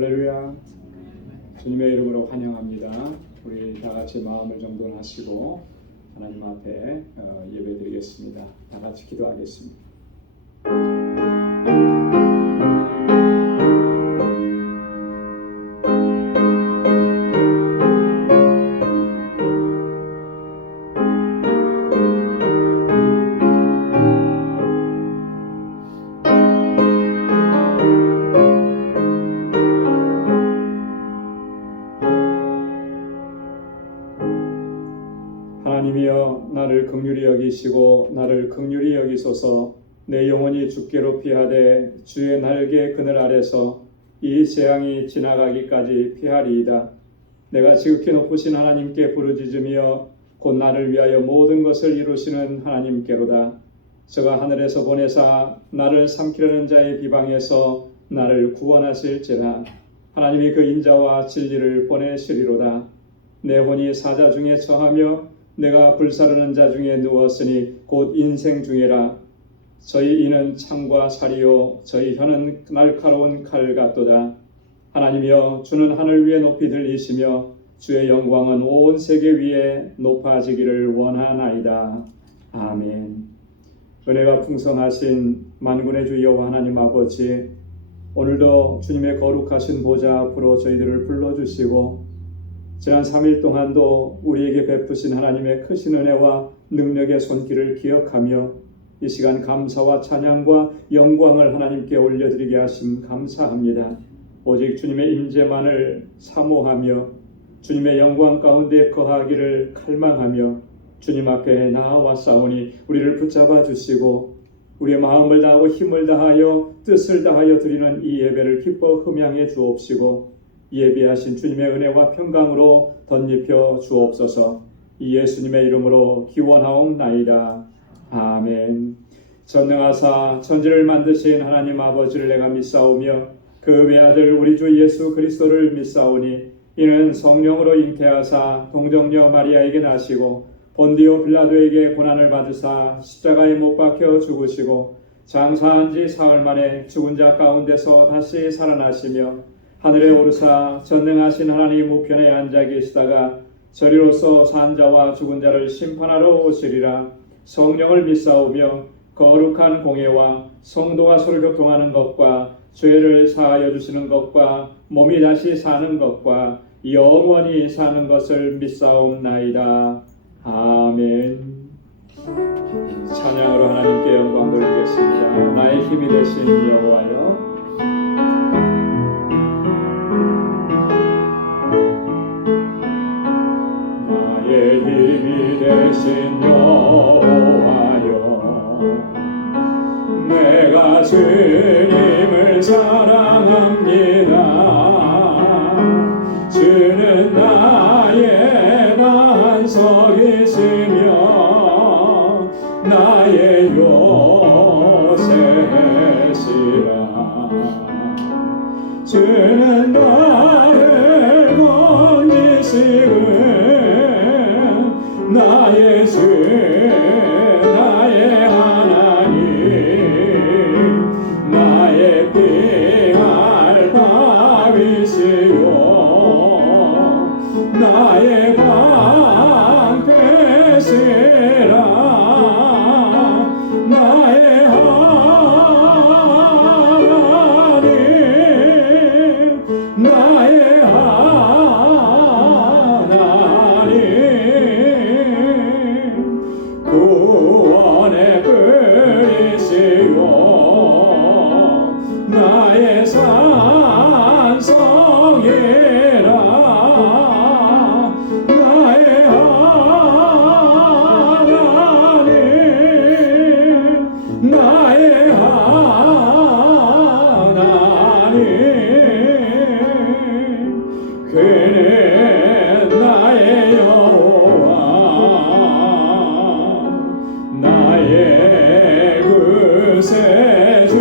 할렐루야. 주님의 이름으로 환영합니다. 우리 다 같이 마음을 정돈하시고 하나님 앞에 예배드리겠습니다. 다 같이 기도하겠습니다. 하나님이여, 나를 긍휼히 여기시고 나를 긍휼히 여기소서. 내 영혼이 주께로 피하되 주의 날개 그늘 아래서 이 재앙이 지나가기까지 피하리이다. 내가 지극히 높으신 하나님께 부르짖으며 곧 나를 위하여 모든 것을 이루시는 하나님께로다. 저가 하늘에서 보내사 나를 삼키려는 자의 비방에서 나를 구원하실지라. 하나님이 그 인자와 진리를 보내시리로다. 내 혼이 사자 중에 처하며 내가 불사르는 자 중에 누웠으니 곧 인생 중이라. 저희 이는 창과 살이요 저희 혀는 날카로운 칼 같도다. 하나님이여, 주는 하늘 위에 높이 들리시며 주의 영광은 온 세계 위에 높아지기를 원하나이다. 아멘. 은혜가 풍성하신 만군의 주 여호와 하나님 아버지, 오늘도 주님의 거룩하신 보좌 앞으로 저희들을 불러주시고 지난 3일 동안도 우리에게 베푸신 하나님의 크신 은혜와 능력의 손길을 기억하며 이 시간 감사와 찬양과 영광을 하나님께 올려드리게 하심 감사합니다. 오직 주님의 임재만을 사모하며 주님의 영광 가운데 거하기를 갈망하며 주님 앞에 나아왔사오니 우리를 붙잡아 주시고 우리의 마음을 다하고 힘을 다하여 뜻을 다하여 드리는 이 예배를 기뻐 흠양해 주옵시고 예비하신 주님의 은혜와 평강으로 덧입혀 주옵소서. 이 예수님의 이름으로 기원하옵나이다. 아멘. 전능하사 천지를 만드신 하나님 아버지를 내가 믿사오며 그 외아들 우리 주 예수 그리스도를 믿사오니 이는 성령으로 잉태하사 동정녀 마리아에게 나시고 본디오 빌라도에게 고난을 받으사 십자가에 못 박혀 죽으시고 장사한 지 사흘 만에 죽은 자 가운데서 다시 살아나시며 하늘에 오르사 전능하신 하나님 우편에 앉아 계시다가 저리로서 산 자와 죽은 자를 심판하러 오시리라. 성령을 믿사오며 거룩한 공예와 성도와 서로 교통하는 것과 죄를 사하여 주시는 것과 몸이 다시 사는 것과 영원히 사는 것을 믿사옵나이다. 아멘. 찬양으로 하나님께 영광 돌리겠습니다. 나의 힘이 되신 여호와여, 나의 힘이 되신 여호와여, 내가 주님을 사랑합니다. 주는 나의 반석이시며 나의 요새시라. 주는 나를 건지시고 나의 주 나의 하나님 나의 피할 바위시요 나의 방패시라. 나의 하나님 나의 구원의 뿌리시요 나의 산성이라. 나의 하나님 나의 하나님 그는 나의 여호와 나의 구세주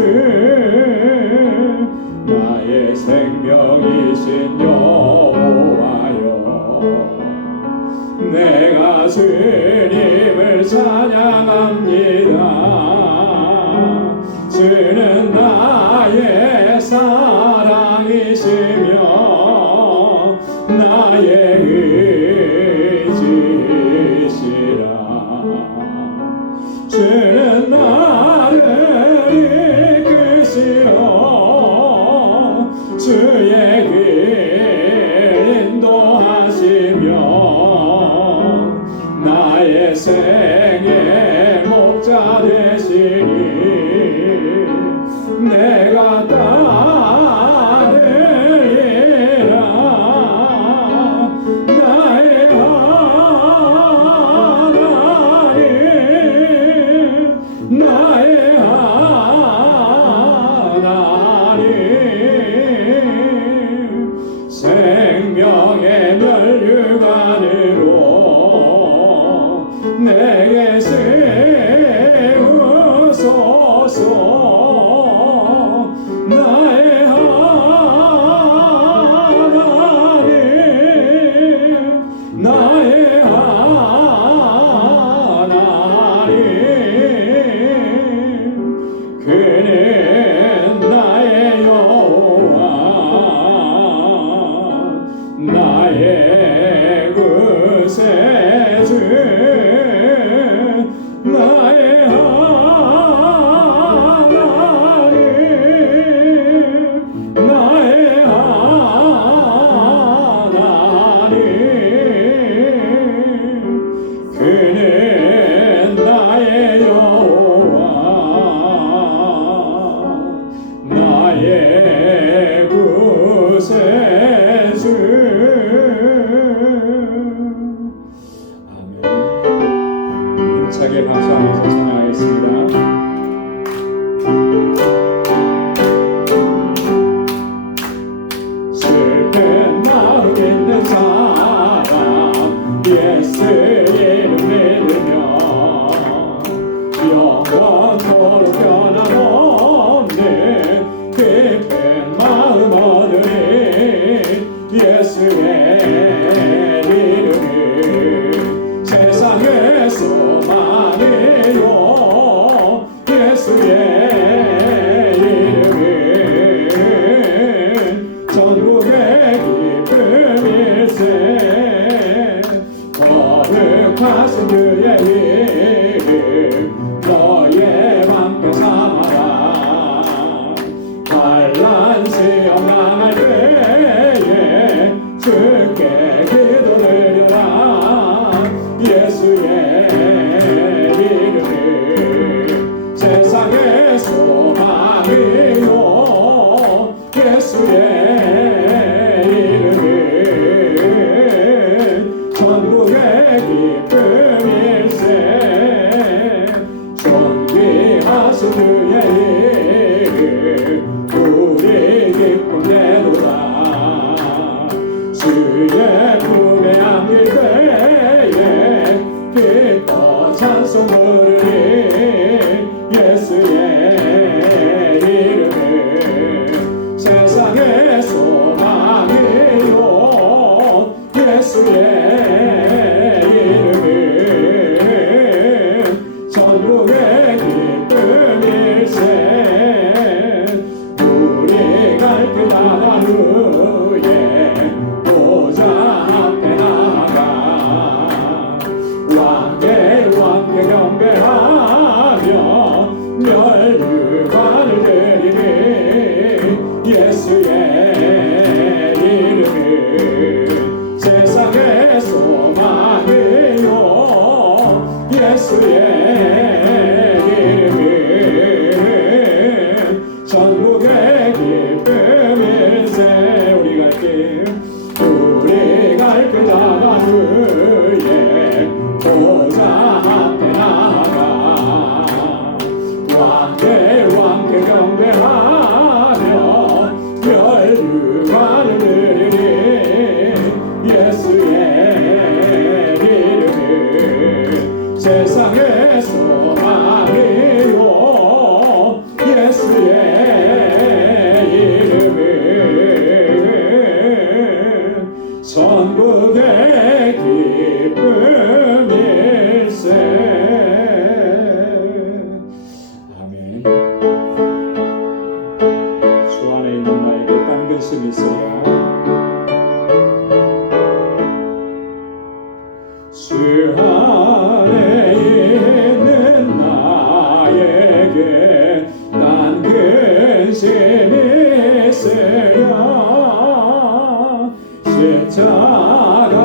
나의 생명이신 여호와여, 내가 주님을 찬양합니다. 주는 나의 사랑이시며 나의 생의 목자 되시니 내가 따르리라. 나의 하나님 나의 하나님 생명의 멸류관으로 내게 세우소서. 나의 하나님 나의 하나님 그는 나의 여호와 나의 구세주 나의 하나님 나의 하나님 그는 나의 여호와 나의 구세주. 아멘. 힘차게 박수하면서 찬양하겠습니다. 슬픈 마음 있는 사람 예수 이름 믿으며 영원토록 변함없는 기쁜 마음 얻으리. 예수의 이름은 세상의 소망이요 예수의 이름은 전국의 기쁨일세. 거룩하신 그의 이름 너의 함께 삼아라. 환난 시험 당할 때에 주께 기도드려라. 예수의 이름은 세상의 소망이요 예수의 이름은 전국의 기쁨일세. 존귀하신 그의 이름 우리 기쁨 내도다. 주의 품에 안길 때에 기뻐 찬송 부르리. 예수의 이름은 세상의 소망이요 예수의 이름은 전국의 기쁨일세. 우리 갈 길 나간 후에 보좌 앞에 나가 왕께 경배하며 멸류관을 드리니. 예수의 이름은 세상의 소망이요 예수의 이름은 전국의 기쁨일세. 우리 갈 길 나간 후에 보좌 앞에 나가 왕께 경배하며 멸류관을 드리니. 예수의 이름은 세상의 소망이요 예수의 이름은 전국의 기쁨일세. 아멘. 주 안에 있는 나에게 딴 근심이 있으랴. 주 안에 있는 나에게 난 근심이 있으랴. 십자가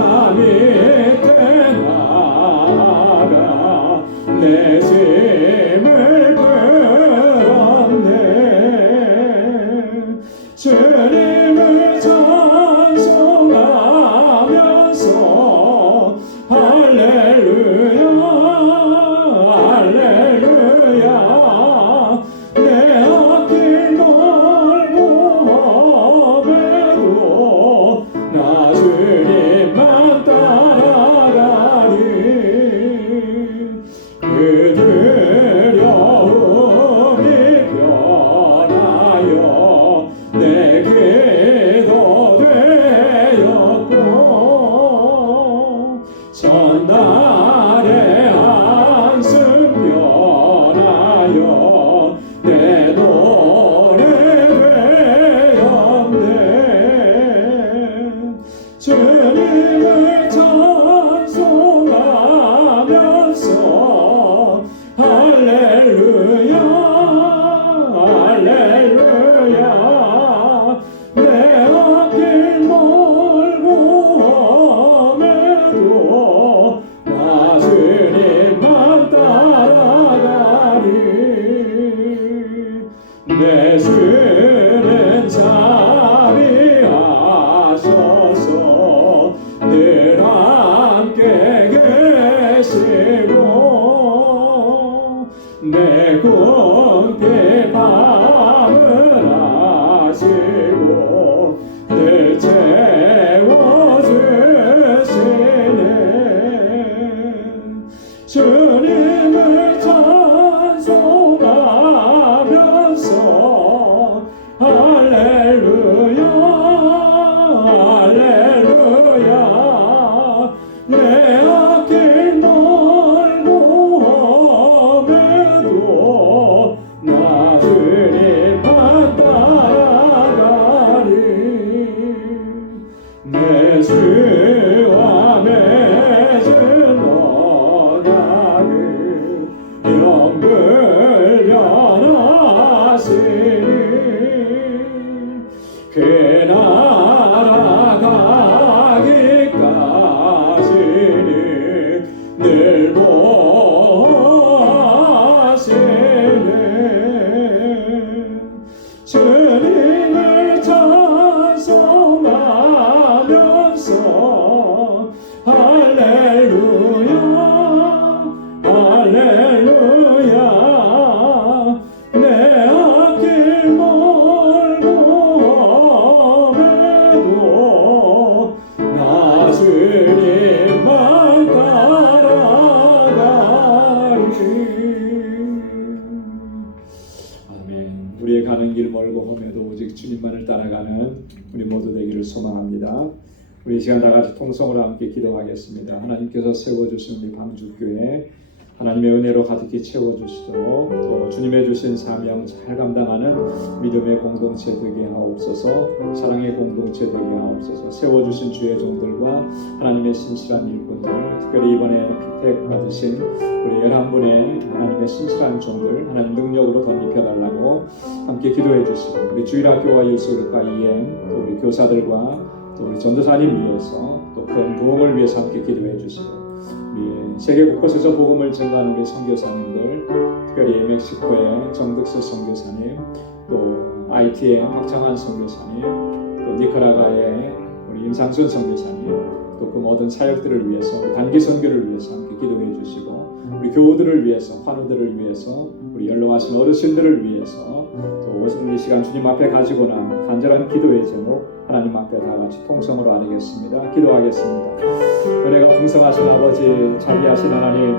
할렐루야 할렐루야 내 앞길 멀고 험해도 나 주님만 따라가리 그 두려움이 변하여 내 기도 되었고 전날의 한숨 변하여 내 노래 되었네 주님을 찬송하면서 할렐루야 할렐루야 내 앞길 멀고 험해도 나 주님만 따라가리 내 주는 자비하셔서 늘 함께 계시고 내 꿈길 밤을 아시고 늘 채워주시네 주님을 찬송하면서 할렐루야 할렐루야 내 앞길 멀고 험해도 나 주님만 따라가리 내 주와 맺은 언약을 영불 연하시니 그 나라 가기까지는 늘 보호하시네 주님을 찬송하면서 할렐루야 할렐루야 내 앞길 멀고 험해도 나 주님만 따라가리 아멘. 우리의 가는 길 멀고 험해도 오직 주님만을 따라가는 우리 모두 되기를 소망합니다. 우리 시간 다 같이 통성으로 함께 기도하겠습니다. 하나님께서 세워주신 우리 방주교회 하나님의 은혜로 가득히 채워주시도록 또 주님의 주신 사명 잘 감당하는 믿음의 공동체 되게 하옵소서 사랑의 공동체 되게 하옵소서 세워주신 주의 종들과 하나님의 신실한 일꾼들 특별히 이번에 피택 받으신 우리 11분의 하나님의 신실한 종들 하나님 능력으로 덧입혀달라고 함께 기도해 주시고 우리 주일학교와 유스그룹과 EM 또 우리 교사들과 또 우리 전도사님 위해서 또 큰 부흥을 위해서 함께 기도해 주시고 우리 세계 곳곳에서 복음을 전하는 우리 선교사님들 특별히 멕시코의 정득수 선교사님 또 IT의 박창환 선교사님 또 니카라과의 우리 임상순 선교사님 또 그 모든 사역들을 위해서 우리 단기 선교를 위해서 함께 기도해 주시고 우리 교우들을 위해서 환우들을 위해서 우리 연로하신 어르신들을 위해서 또 오늘 이 시간 주님 앞에 가지고 난 간절한 기도의 제목 하나님 앞에 다 같이 통성으로 아뢰겠습니다. 기도하겠습니다. 은혜가 풍성하신 아버지 자비하신 하나님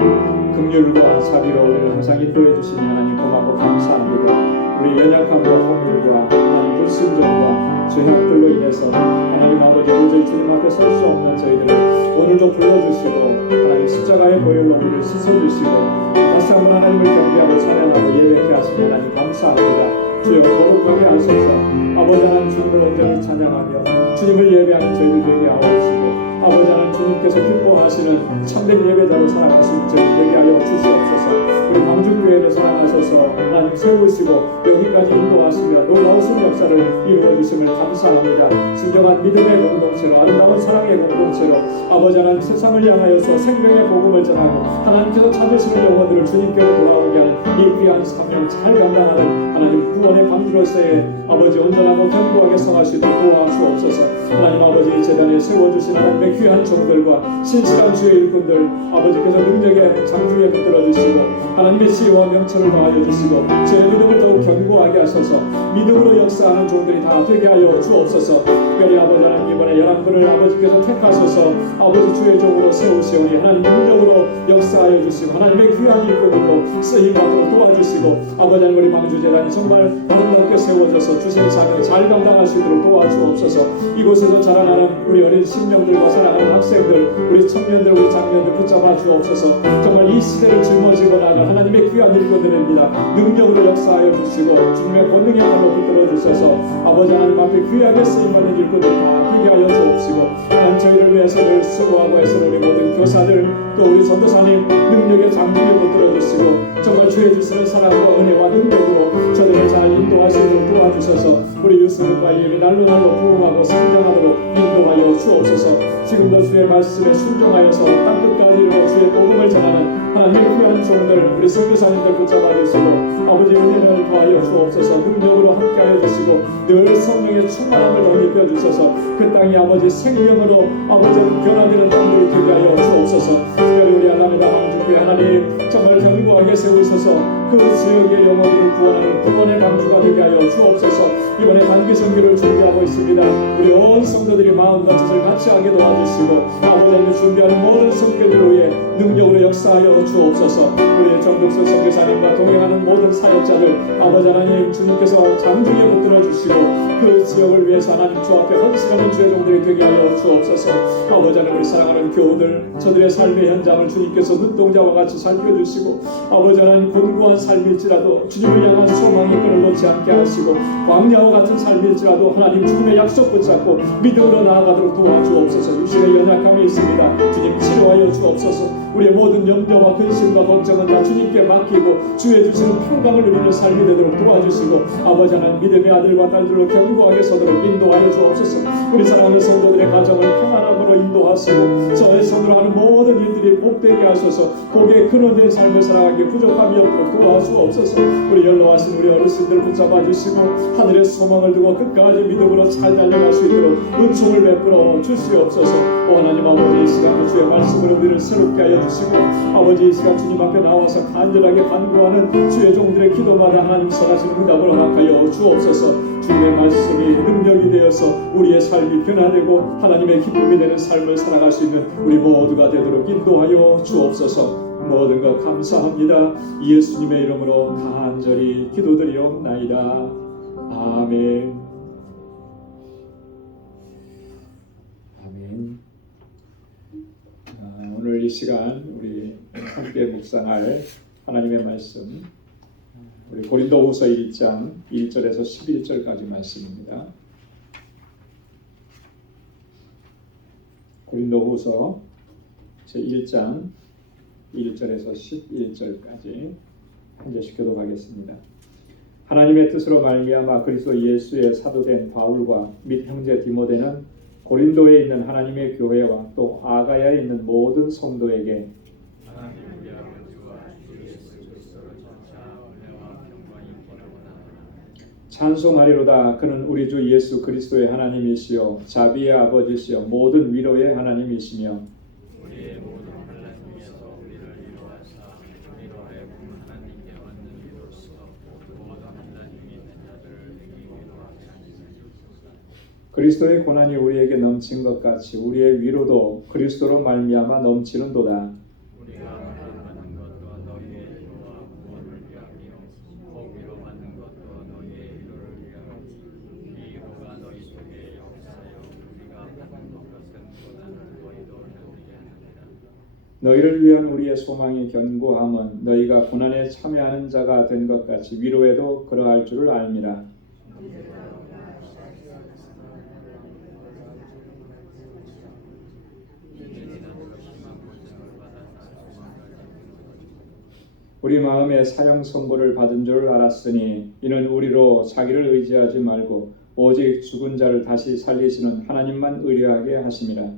긍휼과 자비로 우리를 항상 인도해 주시니 하나님 고맙고 감사합니다. 우리 연약함과 허물과 하나님 불순종과 죄악들로 인해서 하나님 아버지 도저히 주님 앞에 설 수 없는 저희들을 오늘도 불러주시고 하나님 십자가의 보혈로 우리를 씻어주시고 다시 한번 하나님을 경배하고 찬양하고 예배케 하시니 하나님 감사합니다. 주여 거룩하게 하소서. 아버지 하나님 주님을 온전히 찬양하며 주님을 예배하는 저희들 되게 하옵시고 아버지 하나님 주님께서 기뻐하시는 참된 예배자로 살아가시는 저희 되게 하여 주시옵소서. 우리 광주교회를 사랑하셔서 하나님 세우시고 여기까지 인도하시며 놀라우신 역사를 이루어주심을 감사합니다. 진정한 믿음의 공동체로 아름다운 사랑의 공동체로 아버지 하나님 세상을 향하여서 생명의 복음을 전하고 하나님께서 찾으시는 영혼들을 주님께로 돌아오게 하는 이 귀한 사명 잘 감당하는 하나님 구원의 방주로서의 아버지 온전하고 견고하게 성하시도록 도와주옵소서. 하나님 아버지 재단에 세워주신 하나님의 하나님의 귀한 종들과 신실한 주의 일꾼들 아버지께서 능력의 장중에 붙들어 주시고 하나님의 지혜와 명철을 더하여 주시고 제 믿음을 더욱 견고하게 하소서. 믿음으로 역사하는 종들이 다 되게 하여 주옵소서. 특별히 아버지 하나님 이번에 11분을 아버지께서 택하소서 아버지 주의 종으로 세우시오니 하나님 능력으로 역사하여 주시고 하나님의 귀한 일꾼으로 쓰임받도록 도와주시고 아버지 하나님 우리 방주재단이 정말 아름답게 세워져서 주신 사명을 잘 감당할 수 있도록 도와주옵소서. 이곳에서 자라나는 우리 어린 심령들과 사랑하는 학생들 우리 청년들 우리 장년들 붙잡아 주옵소서. 정말 이 시대를 짊어지고 나갈 하나님의 귀한 일꾼들입니다. 능력으로 역사하여 주시고 주님의 권능의 발로 붙들어 주셔서 아버지 하나님 앞에 귀하게 쓰임받는 일꾼들 다 되게 하여 주옵시고 하나님 저희를 위해서 늘 수고하고 애쓰는 우리 모든 교사들 또 우리 전도사님 능력의 장중에 붙들어 주시고 정말 주의 주시는 사랑과 은혜와 능력으로 저들을 잘 인도할 수 있도록 도와주셔서 우리 유스님과 이미 날로 부흥하고 성장하도록 인도하여 주옵소서. 지금도 주의 말씀에 순종하여서 땅끝까지 이르러 주의 복음을 전하는 하나님의 귀한 종들 우리 선교사님들 붙잡아 주시고 아버지 은혜를 더하여 주옵소서. 능력으로 함께하여 주시고 늘 성령의 충만함을 더 입혀 주셔서 그 땅이 아버지 생명으로 아버지는 변화되는 땅들이 되게 하여 주옵소서. 특별히 우리 알라메다 방주교회 하나님 정말 견고하게 세우셔서 그 지역의 영혼들을 구원하는 구원의 방주가 되게 하여 주옵소서. 이번에 단기 선교를 준비하고 있습니다. 우리 온 성도들이 마음과 뜻을 같이 하게 도와주시고 아버지 하나님 준비하는 모든 성교들을 위해 능력으로 역사하여 주옵소서. 우리 정국선 선교사님과 동행하는 모든 사역자들 아버지 하나님 주님께서 장중에 붙들어 주시고 그 지역을 위해서 하나님 주 앞에 헌신하는 주의 종들이 되게 하여 주옵소서. 아버지 하나님 우리 사랑하는 교우들 저들의 삶의 현장을 주님께서 눈동자와 같이 살펴주시고 아버지 하나님 곤고한 삶일지라도 주님을 향한 소망의 끈을 놓지 않게 하시고 광야와 같은 삶일지라도 하나님 주님의 약속 붙잡고 믿음으로 나아가도록 도와주옵소서. 육신의 연약함이 있습니다. 주님 치료하여 주옵소서. 우리의 모든 염려와 근심과 걱정은 다 주님께 맡기고 주의 주시는 평강을 누리는 삶이 되도록 도와주시고 아버지 하나님 믿음의 아들과 딸들로 견고하게 서도록 인도하여 주옵소서. 우리 사랑하는 성도들의 가정을 평안함으로 인도하시고 저의 손으로 하는 모든 일들이 복되게 하소서. 복의 근원된 삶을 살아가기에 부족함이 없도록 도와주옵소서. 우리 연로하신 우리 어르신들 붙잡아 주시고 하늘의 소망을 두고 끝까지 믿음으로 잘 달려갈 수 있도록 은총을 베풀어 주시옵소서. 오 하나님 아버지 이 시간도 주의 말씀으로 우리를 새롭게 하여 주시고 아버지 이 시간 주님 앞에 나와서 간절하게 간구하는 주의 종들의 기도마다 하나님 선하신 응답을 허락하여 주옵소서. 주님의 말씀이 능력이 되어서 우리의 삶이 변화되고 하나님의 기쁨이 되는 삶을 살아갈 수 있는 우리 모두가 되도록 인도하여 주옵소서. 모든 것 감사합니다. 예수님의 이름으로 간절히 기도드리옵나이다. 아멘. 아멘. 오늘 이 시간 우리 함께 묵상할 하나님의 말씀 우리 고린도후서 1장 1절에서 11절까지 말씀입니다. 고린도후서 제1장 1절에서 11절까지 한 절씩 교독하겠습니다. 하나님의 뜻으로 말미암아 그리스도 예수의 사도된 바울과 및 형제 디모데는 고린도에 있는 하나님의 교회와 또 아가야에 있는 모든 성도에게 찬송하리로다. 그는 우리 주 예수 그리스도의 하나님이시요 자비의 아버지시요 모든 위로의 하나님이시며 우리의 모든 환난 중에서 우리를 위로하사 우리로 하여금 하나님께 얻는 위로로서 모든 환난 중에 있는 자들을 위로하게 하시옵소서. 그리스도의 고난이 우리에게 넘친 것 같이 우리의 위로도 그리스도로 말미암아 넘치는도다. 너희를 위한 우리의 소망이 견고함은 너희가 고난에 참여하는 자가 된 것 같이 위로에도 그러할 줄을 알미라. 우리 마음에 사형 선고를 받은 줄 알았으니 이는 우리로 자기를 의지하지 말고 오직 죽은 자를 다시 살리시는 하나님만 의뢰하게 하심이라.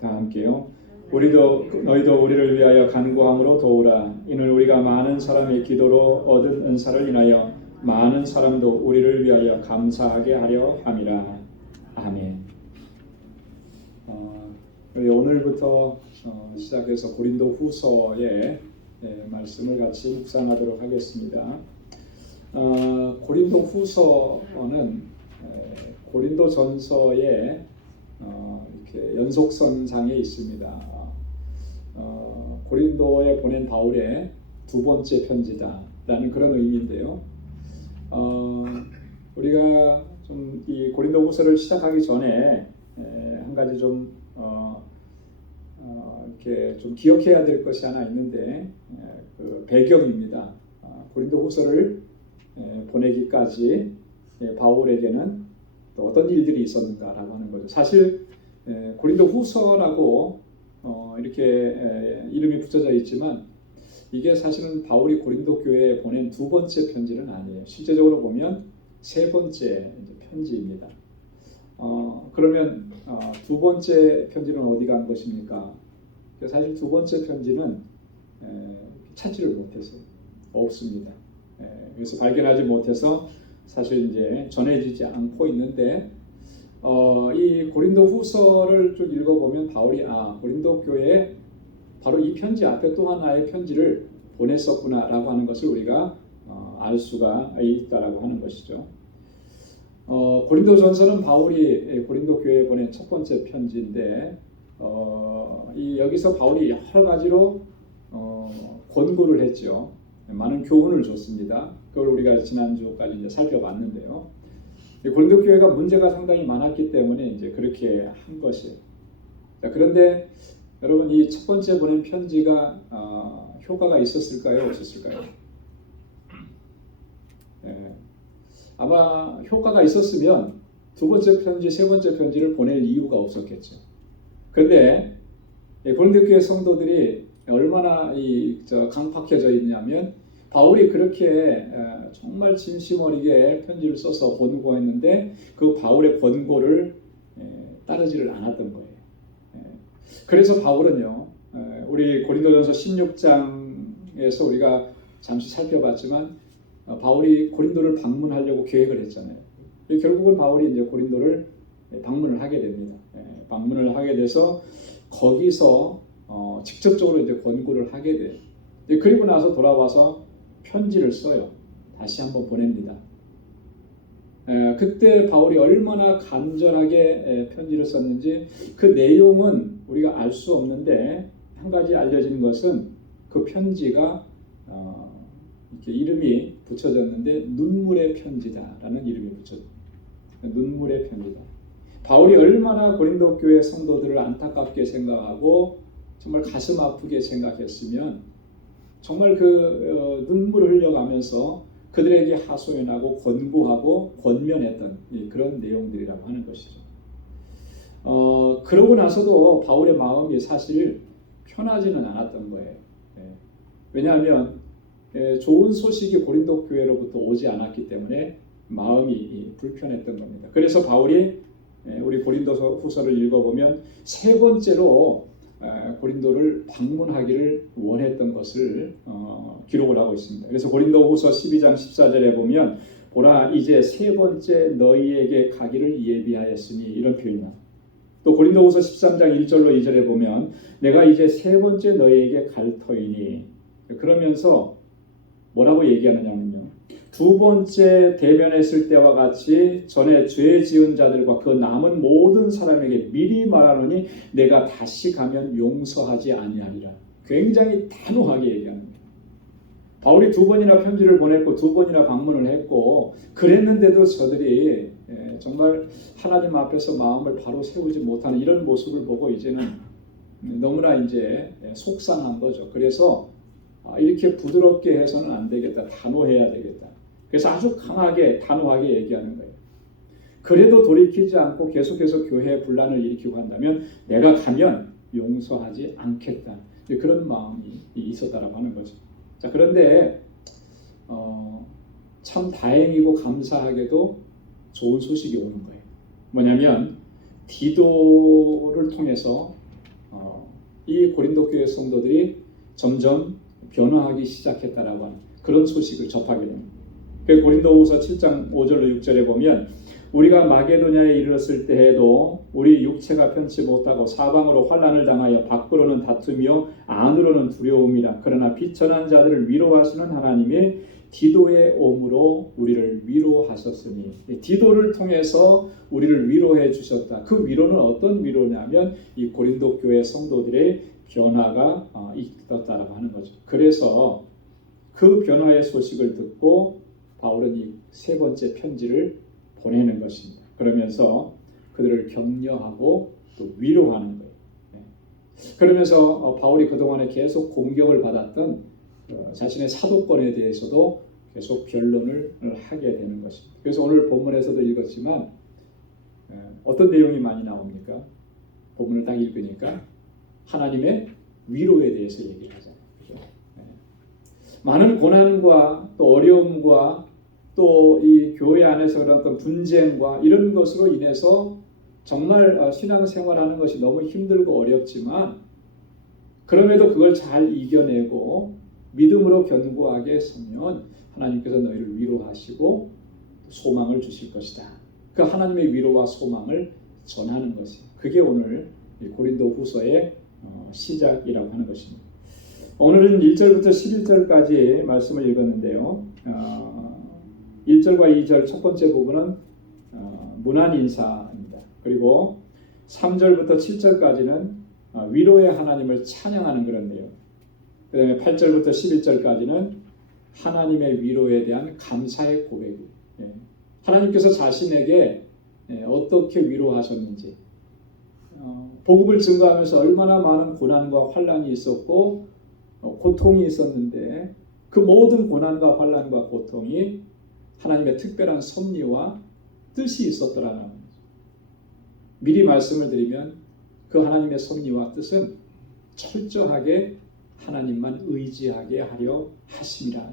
다 함께요. 너희도 우리를 위하여 간구함으로 도우라. 이는 우리가 많은 사람의 기도로 얻은 은사를 인하여 많은 사람도 우리를 위하여 감사하게 하려 함이라. 아멘. 우리 오늘부터 시작해서 고린도 후서의 말씀을 같이 묵상하도록 하겠습니다. 고린도 후서는 고린도 전서의 이렇게 연속선상에 있습니다. 고린도에 보낸 바울의 두 번째 편지다라는 그런 의미인데요. 우리가 좀 이 고린도 후서를 시작하기 전에 한 가지 좀 이렇게 좀 기억해야 될 것이 하나 있는데 그 배경입니다. 고린도 후서를 보내기까지 바울에게는 또 어떤 일들이 있었는가라고 하는 거죠. 사실 고린도 후서라고 이렇게 이름이 붙여져 있지만 이게 사실은 바울이 고린도 교회에 보낸 두 번째 편지는 아니에요. 실제적으로 보면 세 번째 편지입니다. 그러면 두 번째 편지는 어디 간 것입니까? 사실 두 번째 편지는 찾지를 못했어요. 없습니다. 그래서 발견하지 못해서 사실 이제 전해지지 않고 있는데 이 고린도 후서를 좀 읽어보면 바울이 고린도 교회에 바로 이 편지 앞에 또 하나의 편지를 보냈었구나라고 하는 것을 우리가 알 수가 있다라고 하는 것이죠. 고린도 전서는 바울이 고린도 교회에 보낸 첫 번째 편지인데 여기서 바울이 여러 가지로 권고를 했죠. 많은 교훈을 줬습니다. 그걸 우리가 지난주까지 이제 살펴봤는데요. 고린도 교회가 문제가 상당히 많았기 때문에 이제 그렇게 한 것이에요. 자, 그런데 여러분 이 첫 번째 보낸 편지가 효과가 있었을까요? 없었을까요? 아마 효과가 있었으면 두 번째 편지, 세 번째 편지를 보낼 이유가 없었겠죠. 그런데 고린도 교회 성도들이 얼마나 강팍해져 있냐면 바울이 그렇게 정말 진심 어리게 편지를 써서 권고했는데 그 바울의 권고를 따르지를 않았던 거예요. 그래서 바울은요, 우리 고린도전서 16장에서 우리가 잠시 살펴봤지만 바울이 고린도를 방문하려고 계획을 했잖아요. 결국은 바울이 이제 고린도를 방문을 하게 됩니다. 방문을 하게 돼서 거기서 직접적으로 이제 권고를 하게 돼요. 그리고 나서 돌아와서 편지를 써요. 다시 한번 보냅니다. 그때 바울이 얼마나 간절하게 편지를 썼는지 그 내용은 우리가 알 수 없는데 한 가지 알려진 것은 그 편지가 이렇게 이름이 붙여졌는데 눈물의 편지다라는 이름이 붙여졌습니다. 눈물의 편지다. 바울이 얼마나 고린도 교회 성도들을 안타깝게 생각하고 정말 가슴 아프게 생각했으면 정말 그 눈물을 흘려가면서 그들에게 하소연하고 권고하고 권면했던 그런 내용들이라고 하는 것이죠. 그러고 나서도 바울의 마음이 사실 편하지는 않았던 거예요. 왜냐하면 좋은 소식이 고린도 교회로부터 오지 않았기 때문에 마음이 불편했던 겁니다. 그래서 바울이 우리 고린도서 후서를 읽어보면 세 번째로 고린도를 방문하기를 원했던 것을 기록을 하고 있습니다. 그래서 고린도 후서 12장 14절에 보면 보라 이제 세 번째 너희에게 가기를 예비하였으니 이런 표현입니다. 또 고린도 후서 13장 1절로 2절에 보면 내가 이제 세 번째 너희에게 갈 터이니 그러면서 뭐라고 얘기하느냐면요. 두 번째 대면했을 때와 같이 전에 죄 지은 자들과 그 남은 모든 사람에게 미리 말하노니 내가 다시 가면 용서하지 아니하리라. 굉장히 단호하게 얘기합니다. 바울이 두 번이나 편지를 보냈고 두 번이나 방문을 했고 그랬는데도 저들이 정말 하나님 앞에서 마음을 바로 세우지 못하는 이런 모습을 보고 이제는 너무나 이제 속상한 거죠. 그래서 이렇게 부드럽게 해서는 안 되겠다. 단호해야 되겠다. 그래서 아주 강하게 단호하게 얘기하는 거예요. 그래도 돌이키지 않고 계속해서 교회에 분란을 일으키고 한다면 내가 가면 용서하지 않겠다. 그런 마음이 있었다라고 하는 거죠. 자, 그런데 참 다행이고 감사하게도 좋은 소식이 오는 거예요. 뭐냐면 디도를 통해서 이 고린도 교회 성도들이 점점 변화하기 시작했다라고 하는 그런 소식을 접하게 됩니다. 고린도후서 7장 5절로 6절에 보면 우리가 마게도냐에 이르렀을 때에도 우리 육체가 편치 못하고 사방으로 환난을 당하여 밖으로는 다투며 안으로는 두려움이라. 그러나 비천한 자들을 위로하시는 하나님이 디도의 오므로 우리를 위로하셨으니, 디도를 통해서 우리를 위로해 주셨다. 그 위로는 어떤 위로냐면 이 고린도 교회 성도들의 변화가 있었다라고 하는 거죠. 그래서 그 변화의 소식을 듣고 바울은 이 세 번째 편지를 보내는 것입니다. 그러면서 그들을 격려하고 또 위로하는 거예요. 그러면서 바울이 그동안에 계속 공격을 받았던 자신의 사도권에 대해서도 계속 변론을 하게 되는 것입니다. 그래서 오늘 본문에서도 읽었지만 어떤 내용이 많이 나옵니까? 본문을 딱 읽으니까 하나님의 위로에 대해서 얘기를 하잖아요. 그렇죠? 많은 고난과 또 어려움과 또 이 교회 안에서 그런 어떤 분쟁과 이런 것으로 인해서 정말 신앙생활하는 것이 너무 힘들고 어렵지만 그럼에도 그걸 잘 이겨내고 믿음으로 견고하게 서면 하나님께서 너희를 위로하시고 소망을 주실 것이다. 그 하나님의 위로와 소망을 전하는 것이 그게 오늘 고린도 후서의 시작이라고 하는 것입니다. 오늘은 1절부터 11절까지 말씀을 읽었는데요. 1절과 2절 첫 번째 부분은 문안 인사입니다. 그리고 3절부터 7절까지는 위로의 하나님을 찬양하는 그런 내용. 그 다음에 8절부터 11절까지는 하나님의 위로에 대한 감사의 고백. 하나님께서 자신에게 어떻게 위로하셨는지, 복음을 증거하면서 얼마나 많은 고난과 환난이 있었고 고통이 있었는데 그 모든 고난과 환난과 고통이 하나님의 특별한 섭리와 뜻이 있었더라는 거죠. 미리 말씀을 드리면 그 하나님의 섭리와 뜻은 철저하게 하나님만 의지하게 하려 하심이라.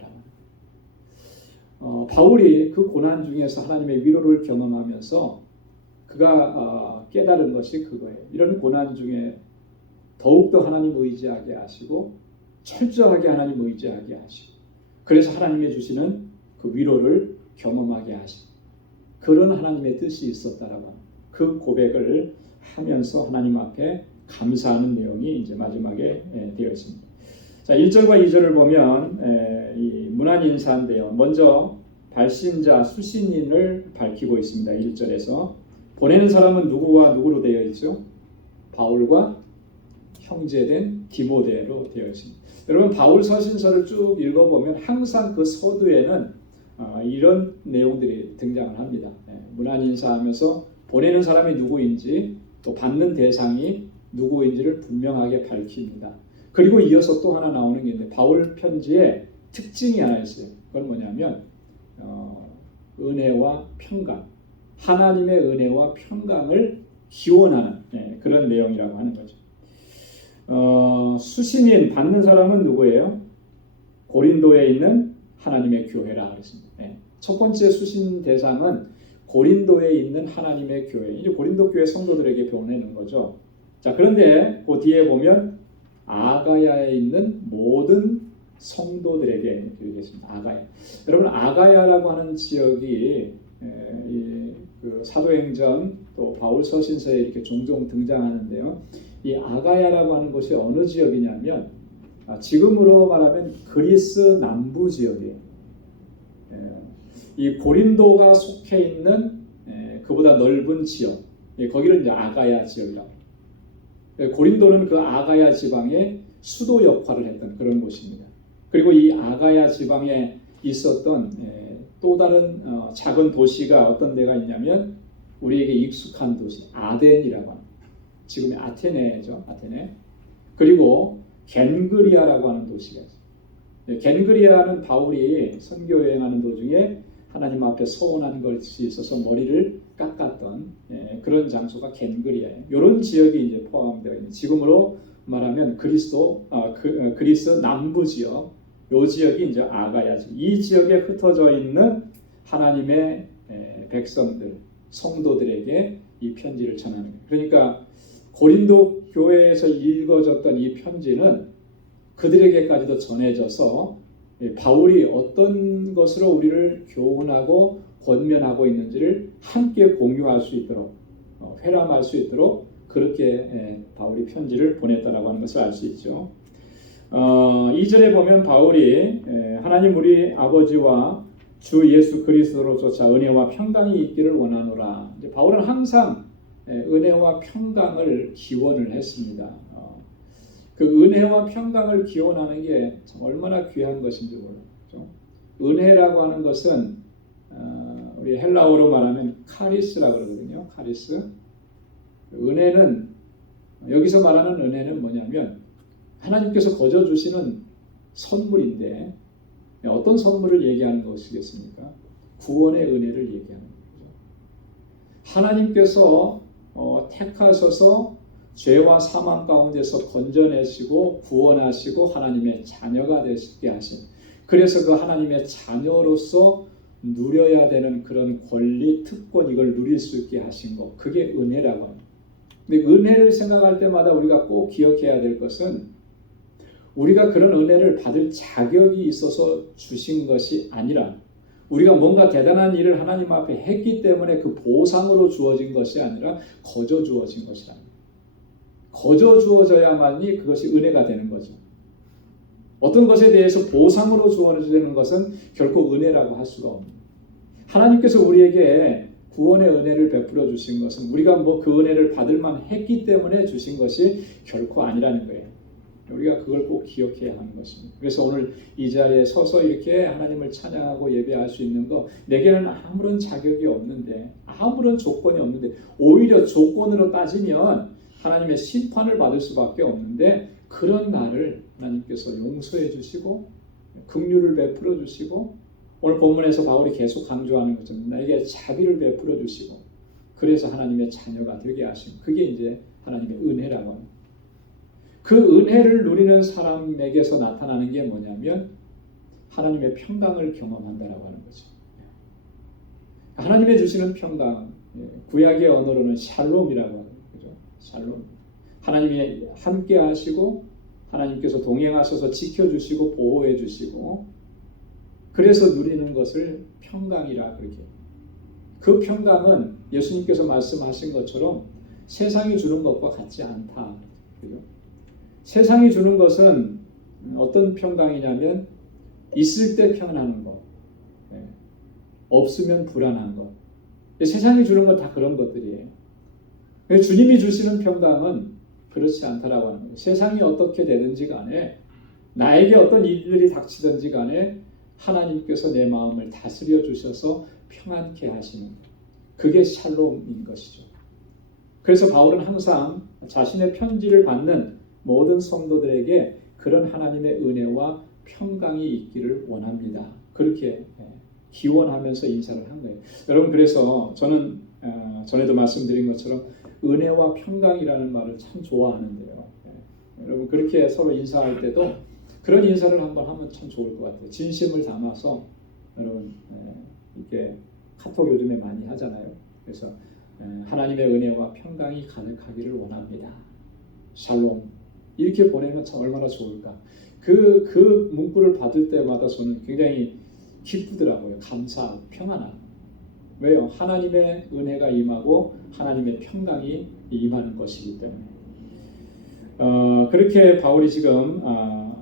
바울이 그 고난 중에서 하나님의 위로를 경험하면서 그가 깨달은 것이 그거예요. 이런 고난 중에 더욱더 하나님 의지하게 하시고 철저하게 하나님 의지하게 하시고 그래서 하나님이 주시는 그 위로를 경험하게 하시고 그런 하나님의 뜻이 있었다라고 그 고백을 하면서 하나님 앞에 감사하는 내용이 이제 마지막에 되어 있습니다. 자, 1절과 2절을 보면 이 문안 인사인데요. 먼저 발신자 수신인을 밝히고 있습니다. 1절에서 보내는 사람은 누구와 누구로 되어 있죠? 바울과 형제된 디모데로 되어 있습니다. 여러분 바울 서신서를 쭉 읽어보면 항상 그 서두에는 이런 내용들이 등장을 합니다. 문안 인사하면서 보내는 사람이 누구인지 또 받는 대상이 누구인지를 분명하게 밝힙니다. 그리고 이어서 또 하나 나오는 게 있는데 바울 편지에 특징이 하나 있어요. 그건 뭐냐면 은혜와 평강, 하나님의 은혜와 평강을 기원하는 그런 내용이라고 하는 거죠. 수신인 받는 사람은 누구예요? 고린도에 있는 하나님의 교회라 그랬습니다. 첫 번째 수신 대상은 고린도에 있는 하나님의 교회, 이제 고린도 교회 성도들에게 보내는 거죠. 자, 그런데 그 뒤에 보면 아가야에 있는 모든 성도들에게 드리겠습니다. 아가야. 여러분 아가야라고 하는 지역이 그 사도행전 또 바울 서신서에 이렇게 종종 등장하는데요. 이 아가야라고 하는 곳이 어느 지역이냐면 지금으로 말하면 그리스 남부 지역이에요. 이 고린도가 속해 있는 그보다 넓은 지역, 거기를 이제 아가야 지역이라고. 고린도는 그 아가야 지방의 수도 역할을 했던 그런 곳입니다. 그리고 이 아가야 지방에 있었던 또 다른 작은 도시가 어떤 데가 있냐면 우리에게 익숙한 도시 아덴이라고 합니다. 지금의 아테네죠. 아테네. 그리고 겐그리아라고 하는 도시가 있어요. 겐그리아는 바울이 선교 여행하는 도중에 하나님 앞에 서원한 것이 있어서 머리를 깎았던 그런 장소가 겐그리아예요. 이런 지역이 이제 포함되어 있는 지금으로 말하면 그리스 남부 지역, 이 지역이 이제 아가야 지역. 이 지역에 흩어져 있는 하나님의 백성들, 성도들에게 이 편지를 전하는 거예요. 그러니까 고린도 교회에서 읽어졌던 이 편지는 그들에게까지도 전해져서 바울이 어떤 것으로 우리를 교훈하고 권면하고 있는지를 함께 공유할 수 있도록 회람할 수 있도록 그렇게 바울이 편지를 보냈다라고 하는 것을 알 수 있죠. 2절에 보면 바울이 하나님 우리 아버지와 주 예수 그리스도로조차 은혜와 평강이 있기를 원하노라. 이제 바울은 항상 은혜와 평강을 기원을 했습니다. 그 은혜와 평강을 기원하는 게 참 얼마나 귀한 것인지 몰라요. 은혜라고 하는 것은 우리 헬라어로 말하면 카리스라 그러거든요. 카리스. 은혜는 여기서 말하는 은혜는 뭐냐면 하나님께서 거저 주시는 선물인데 어떤 선물을 얘기하는 것이겠습니까? 구원의 은혜를 얘기하는 거죠. 하나님께서 택하셔서 죄와 사망 가운데서 건져내시고 구원하시고 하나님의 자녀가 되시게 하신, 그래서 그 하나님의 자녀로서 누려야 되는 그런 권리, 특권, 이걸 누릴 수 있게 하신 것, 그게 은혜라고 합니다. 근데 은혜를 생각할 때마다 우리가 꼭 기억해야 될 것은 우리가 그런 은혜를 받을 자격이 있어서 주신 것이 아니라 우리가 뭔가 대단한 일을 하나님 앞에 했기 때문에 그 보상으로 주어진 것이 아니라 거저 주어진 것이라. 거저 주어져야만이 그것이 은혜가 되는 거죠. 어떤 것에 대해서 보상으로 주어지는 것은 결코 은혜라고 할 수가 없습니다. 하나님께서 우리에게 구원의 은혜를 베풀어 주신 것은 우리가 뭐 그 은혜를 받을 만했기 때문에 주신 것이 결코 아니라는 거예요. 우리가 그걸 꼭 기억해야 하는 것입니다. 그래서 오늘 이 자리에 서서 이렇게 하나님을 찬양하고 예배할 수 있는 거, 내게는 아무런 자격이 없는데, 아무런 조건이 없는데, 오히려 조건으로 따지면 하나님의 심판을 받을 수밖에 없는데, 그런 나를 하나님께서 용서해 주시고 긍휼을 베풀어 주시고, 오늘 본문에서 바울이 계속 강조하는 것처럼 나에게 자비를 베풀어 주시고, 그래서 하나님의 자녀가 되게 하신, 그게 이제 하나님의 은혜라고 합니다. 그 은혜를 누리는 사람에게서 나타나는 게 뭐냐면 하나님의 평강을 경험한다라고 하는 거죠. 하나님의 주시는 평강, 구약의 언어로는 샬롬이라고 하는 거죠. 샬롬. 하나님이 함께 하시고 하나님께서 동행하셔서 지켜주시고 보호해 주시고, 그래서 누리는 것을 평강이라 그렇게. 그 평강은 예수님께서 말씀하신 것처럼 세상이 주는 것과 같지 않다. 그죠? 세상이 주는 것은 어떤 평강이냐면 있을 때 평안한 것, 없으면 불안한 것. 세상이 주는 건 다 그런 것들이에요. 주님이 주시는 평강은 그렇지 않다라고 하는 거예요. 세상이 어떻게 되든지 간에, 나에게 어떤 일들이 닥치든지 간에 하나님께서 내 마음을 다스려 주셔서 평안케 하시는, 그게 샬롬인 것이죠. 그래서 바울은 항상 자신의 편지를 받는 모든 성도들에게 그런 하나님의 은혜와 평강이 있기를 원합니다. 그렇게 기원하면서 인사를 한 거예요. 여러분, 그래서 저는 전에도 말씀드린 것처럼 은혜와 평강이라는 말을 참 좋아하는데요. 여러분, 그렇게 서로 인사할 때도 그런 인사를 한번 하면 참 좋을 것 같아요. 진심을 담아서. 여러분, 이렇게 카톡 요즘에 많이 하잖아요. 그래서 하나님의 은혜와 평강이 가득하기를 원합니다. 샬롬. 이렇게 보내면 참 얼마나 좋을까. 그 문구를 받을 때마다 저는 굉장히 기쁘더라고요. 감사하고 평안하고. 왜요? 하나님의 은혜가 임하고 하나님의 평강이 임하는 것이기 때문에. 그렇게 바울이 지금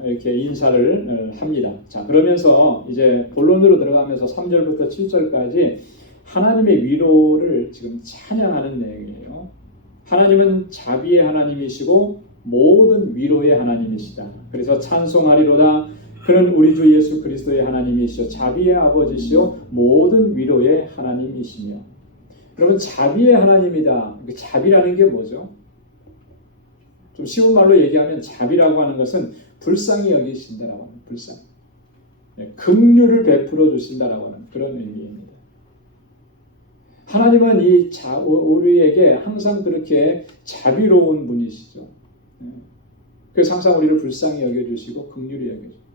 이렇게 인사를 합니다. 자, 그러면서 이제 본론으로 들어가면서 3절부터 7절까지 하나님의 위로를 지금 찬양하는 내용이에요. 하나님은 자비의 하나님이시고 모든 위로의 하나님이시다. 그래서 찬송하리로다. 그는 우리 주 예수 그리스도의 하나님이시오, 자비의 아버지시오, 모든 위로의 하나님이시며. 여러분, 자비의 하나님이다. 자비라는 게 뭐죠? 좀 쉬운 말로 얘기하면 자비라고 하는 것은 불쌍히 여기신다라고 하는, 불쌍. 긍휼을 베풀어 주신다라고 하는 그런 의미입니다. 하나님은 우리에게 항상 그렇게 자비로운 분이시죠. 그래서 항상 우리를 불쌍히 여겨주시고 긍휼히 여겨주시고,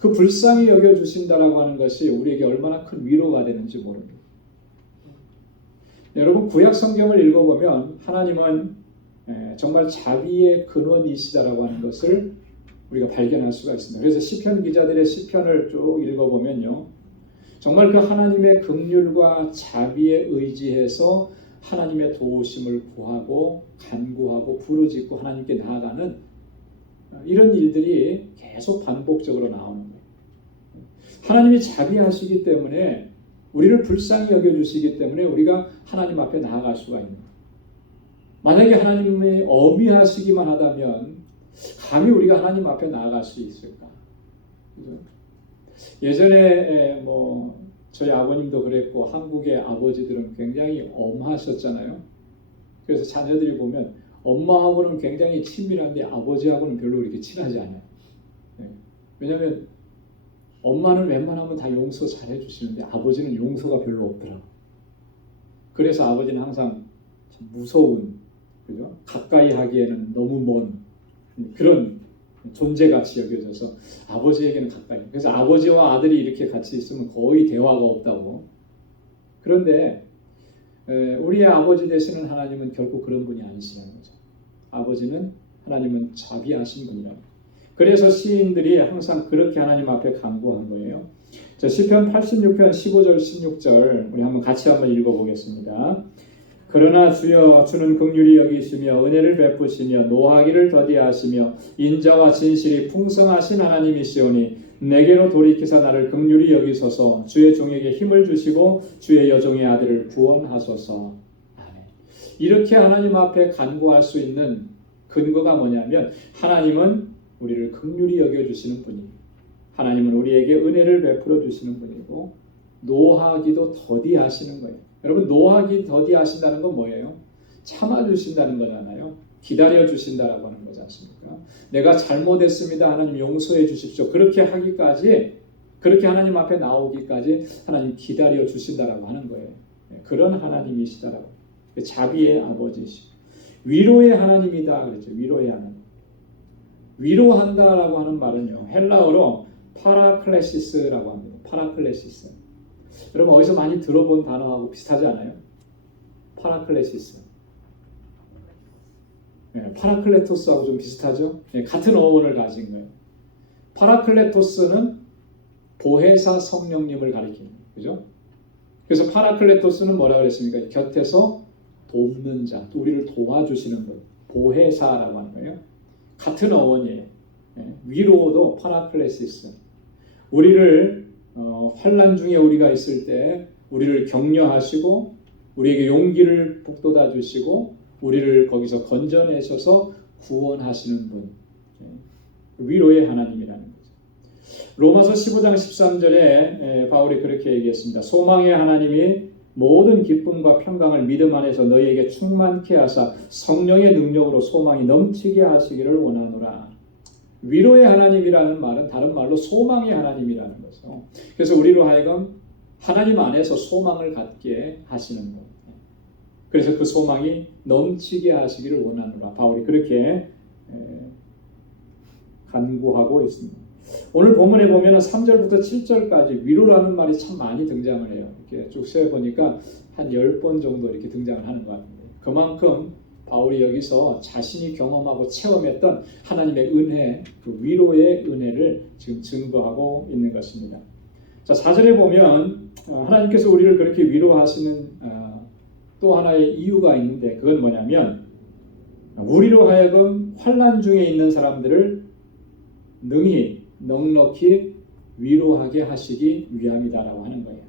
그 불쌍히 여겨주신다라고 하는 것이 우리에게 얼마나 큰 위로가 되는지 모릅니다. 여러분, 구약 성경을 읽어보면 하나님은 정말 자비의 근원이시다라고 하는 것을 우리가 발견할 수가 있습니다. 그래서 시편 기자들의 시편을 쭉 읽어보면요, 정말 그 하나님의 긍휼과 자비에 의지해서 하나님의 도우심을 구하고 간구하고 부르짖고 하나님께 나아가는 이런 일들이 계속 반복적으로 나오는 거예요. 하나님이 자비하시기 때문에, 우리를 불쌍히 여겨주시기 때문에 우리가 하나님 앞에 나아갈 수가 있는 거예요. 만약에 하나님이 어미하시기만 하다면 감히 우리가 하나님 앞에 나아갈 수 있을까? 그죠? 예전에 저희 아버님도 그랬고 한국의 아버지들은 굉장히 엄하셨잖아요. 그래서 자녀들이 보면 엄마하고는 굉장히 친밀한데 아버지하고는 별로 그렇게 친하지 않아요. 왜냐하면 엄마는 웬만하면 다 용서 잘 해주시는데 아버지는 용서가 별로 없더라고요. 그래서 아버지는 항상 참 무서운, 그죠? 가까이 하기에는 너무 먼 그런 존재같이 여겨져서 아버지에게는 가까이. 그래서 아버지와 아들이 이렇게 같이 있으면 거의 대화가 없다고. 그런데 우리의 아버지 되시는 하나님은 결코 그런 분이 아니시라는 거죠. 아버지는, 하나님은 자비하신 분이라고. 그래서 시인들이 항상 그렇게 하나님 앞에 간구한 거예요. 자, 시편 86편 15절 16절 우리 같이 한번 읽어보겠습니다. 그러나 주여, 주는 긍휼히 여기시며 은혜를 베푸시며 노하기를 더디하시며 인자와 진실이 풍성하신 하나님이시오니 내게로 돌이키사 나를 긍휼히 여기소서. 주의 종에게 힘을 주시고 주의 여종의 아들을 구원하소서. 아멘. 이렇게 하나님 앞에 간구할 수 있는 근거가 뭐냐면, 하나님은 우리를 긍휼히 여겨주시는 분이에요. 하나님은 우리에게 은혜를 베풀어 주시는 분이고 노하기도 더디하시는 거예요. 여러분, 노하기 더디하신다는 건 뭐예요? 참아주신다는 거잖아요. 기다려주신다라고 하는 거지 않습니까? 내가 잘못했습니다, 하나님 용서해 주십시오, 그렇게 하기까지, 그렇게 하나님 앞에 나오기까지 하나님 기다려주신다라고 하는 거예요. 그런 하나님이시다라고. 자비의 아버지시고 위로의 하나님이다 그랬죠. 위로의 하나님. 위로한다라고 하는 말은요, 헬라어로 파라클레시스라고 합니다. 파라클레시스. 여러분, 어디서 많이 들어본 단어하고 비슷하지 않아요? 파라클레시스. 파라클레토스하고 좀 비슷하죠? 같은 어원을 가진 거예요. 파라클레토스는 보혜사 성령님을 가리킵니다. 그죠? 그래서 파라클레토스는 뭐라고 그랬습니까? 곁에서 돕는 자, 우리를 도와주시는 분, 보혜사라고 하는 거예요. 같은 어원이에요. 위로도 파라클레시스. 우리를 환난 중에 우리가 있을 때 우리를 격려하시고 우리에게 용기를 북돋아 주시고 우리를 거기서 건져내셔서 구원하시는 분, 위로의 하나님이라는 거죠. 로마서 15장 13절에 바울이 그렇게 얘기했습니다. 소망의 하나님이 모든 기쁨과 평강을 믿음 안에서 너희에게 충만케 하사 성령의 능력으로 소망이 넘치게 하시기를 원하노라. 위로의 하나님이라는 말은 다른 말로 소망의 하나님이라는 거죠. 그래서 우리로 하여금 하나님 안에서 소망을 갖게 하시는 거예요. 그래서 그 소망이 넘치게 하시기를 원하노라. 바울이 그렇게 간구하고 있습니다. 오늘 본문에 보면 3절부터 7절까지 위로라는 말이 참 많이 등장을 해요. 이렇게 쭉 세어보니까 한 10번 정도 이렇게 등장을 하는 것 같은데, 그만큼 바울이 여기서 자신이 경험하고 체험했던 하나님의 은혜, 그 위로의 은혜를 지금 증거하고 있는 것입니다. 자, 4절에 보면 하나님께서 우리를 그렇게 위로하시는 또 하나의 이유가 있는데, 그건 뭐냐면 우리로 하여금 환난 중에 있는 사람들을 능히 넉넉히 위로하게 하시기 위함이다라고 하는 거예요.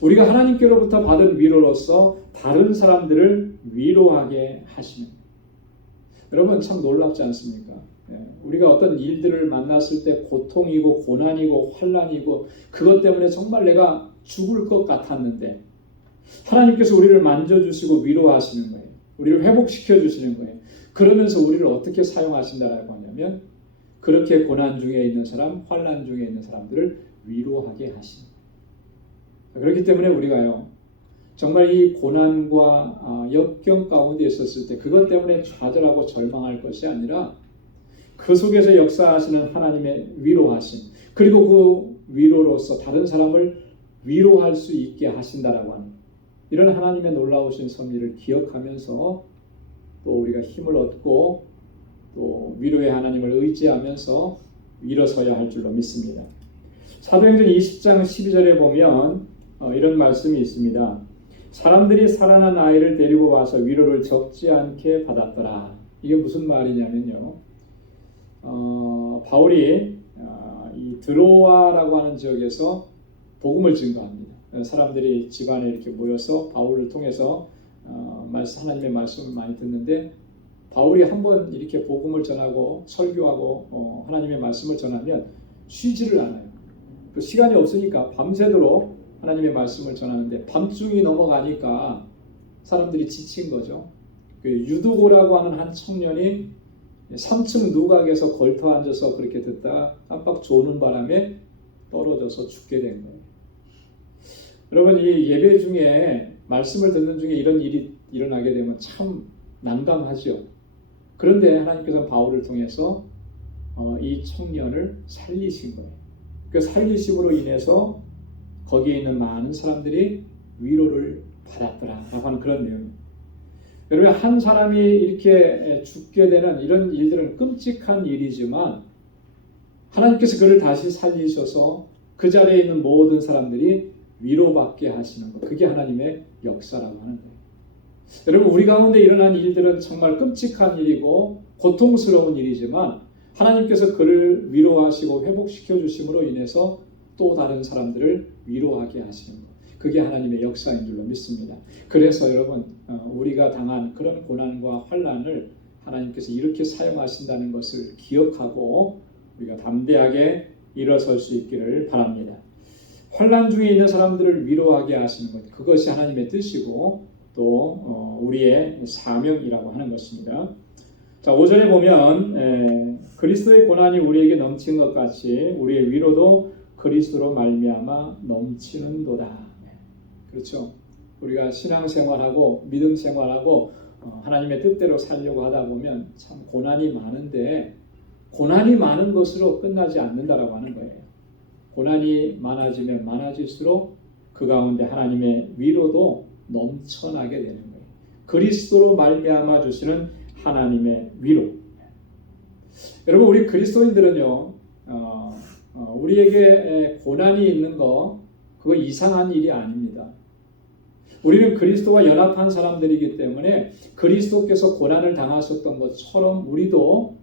우리가 하나님께로부터 받은 위로로서 다른 사람들을 위로하게 하시는, 여러분 참 놀랍지 않습니까? 우리가 어떤 일들을 만났을 때 고통이고 고난이고 환난이고 그것 때문에 정말 내가 죽을 것 같았는데 하나님께서 우리를 만져주시고 위로하시는 거예요. 우리를 회복시켜 주시는 거예요. 그러면서 우리를 어떻게 사용하신다라고 하냐면, 그렇게 고난 중에 있는 사람, 환난 중에 있는 사람들을 위로하게 하십니다. 그렇기 때문에 우리가요, 정말 이 고난과 역경 가운데 있었을 때 그것 때문에 좌절하고 절망할 것이 아니라 그 속에서 역사하시는 하나님의 위로하심, 그리고 그 위로로서 다른 사람을 위로할 수 있게 하신다라고 하는 이런 하나님의 놀라우신 섭리를 기억하면서 또 우리가 힘을 얻고 또 위로의 하나님을 의지하면서 일어서야 할 줄로 믿습니다. 사도행전 20장 12절에 보면 이런 말씀이 있습니다. 사람들이 살아난 아이를 데리고 와서 위로를 적지 않게 받았더라. 이게 무슨 말이냐면요. 바울이 이 드로아라고 하는 지역에서 복음을 증거합니다. 사람들이 집안에 이렇게 모여서 바울을 통해서 하나님의 말씀을 많이 듣는데 바울이 한번 이렇게 복음을 전하고 설교하고 하나님의 말씀을 전하면 쉬지를 않아요. 그 시간이 없으니까 밤새도록 하나님의 말씀을 전하는데 밤중이 넘어가니까 사람들이 지친 거죠. 그 유두고라고 하는 한 청년이 3층 누각에서 걸터 앉아서 그렇게 듣다가 깜빡 조는 바람에 떨어져서 죽게 된 거예요. 여러분, 이 예배 중에 말씀을 듣는 중에 이런 일이 일어나게 되면 참 난감하죠. 그런데 하나님께서 바울을 통해서 이 청년을 살리신 거예요. 그 살리심으로 인해서 거기에 있는 많은 사람들이 위로를 받았더라라고 하는 그런 내용입니다. 여러분, 한 사람이 이렇게 죽게 되는 이런 일들은 끔찍한 일이지만 하나님께서 그를 다시 살리셔서 그 자리에 있는 모든 사람들이 위로받게 하시는 것, 그게 하나님의 역사라고 하는 거예요. 여러분, 우리 가운데 일어난 일들은 정말 끔찍한 일이고 고통스러운 일이지만 하나님께서 그를 위로하시고 회복시켜 주심으로 인해서 또 다른 사람들을 위로하게 하시는 것, 그게 하나님의 역사인 줄로 믿습니다. 그래서 여러분, 우리가 당한 그런 고난과 환난을 하나님께서 이렇게 사용하신다는 것을 기억하고 우리가 담대하게 일어설 수 있기를 바랍니다. 환난 중에 있는 사람들을 위로하게 하시는 것, 그것이 하나님의 뜻이고 또 우리의 사명이라고 하는 것입니다. 자, 5절에 보면 그리스도의 고난이 우리에게 넘친 것 같이 우리의 위로도 그리스도로 말미암아 넘치는도다. 그렇죠. 우리가 신앙생활하고 믿음 생활하고 하나님의 뜻대로 살려고 하다 보면 참 고난이 많은데 고난이 많은 것으로 끝나지 않는다라고 하는 거예요. 고난이 많아지면 많아질수록 그 가운데 하나님의 위로도 넘쳐나게 되는 거예요. 그리스도로 말미암아 주시는 하나님의 위로. 여러분, 우리 그리스도인들은요, 우리에게 고난이 있는 거 그거 이상한 일이 아닙니다. 우리는 그리스도와 연합한 사람들이기 때문에 그리스도께서 고난을 당하셨던 것처럼 우리도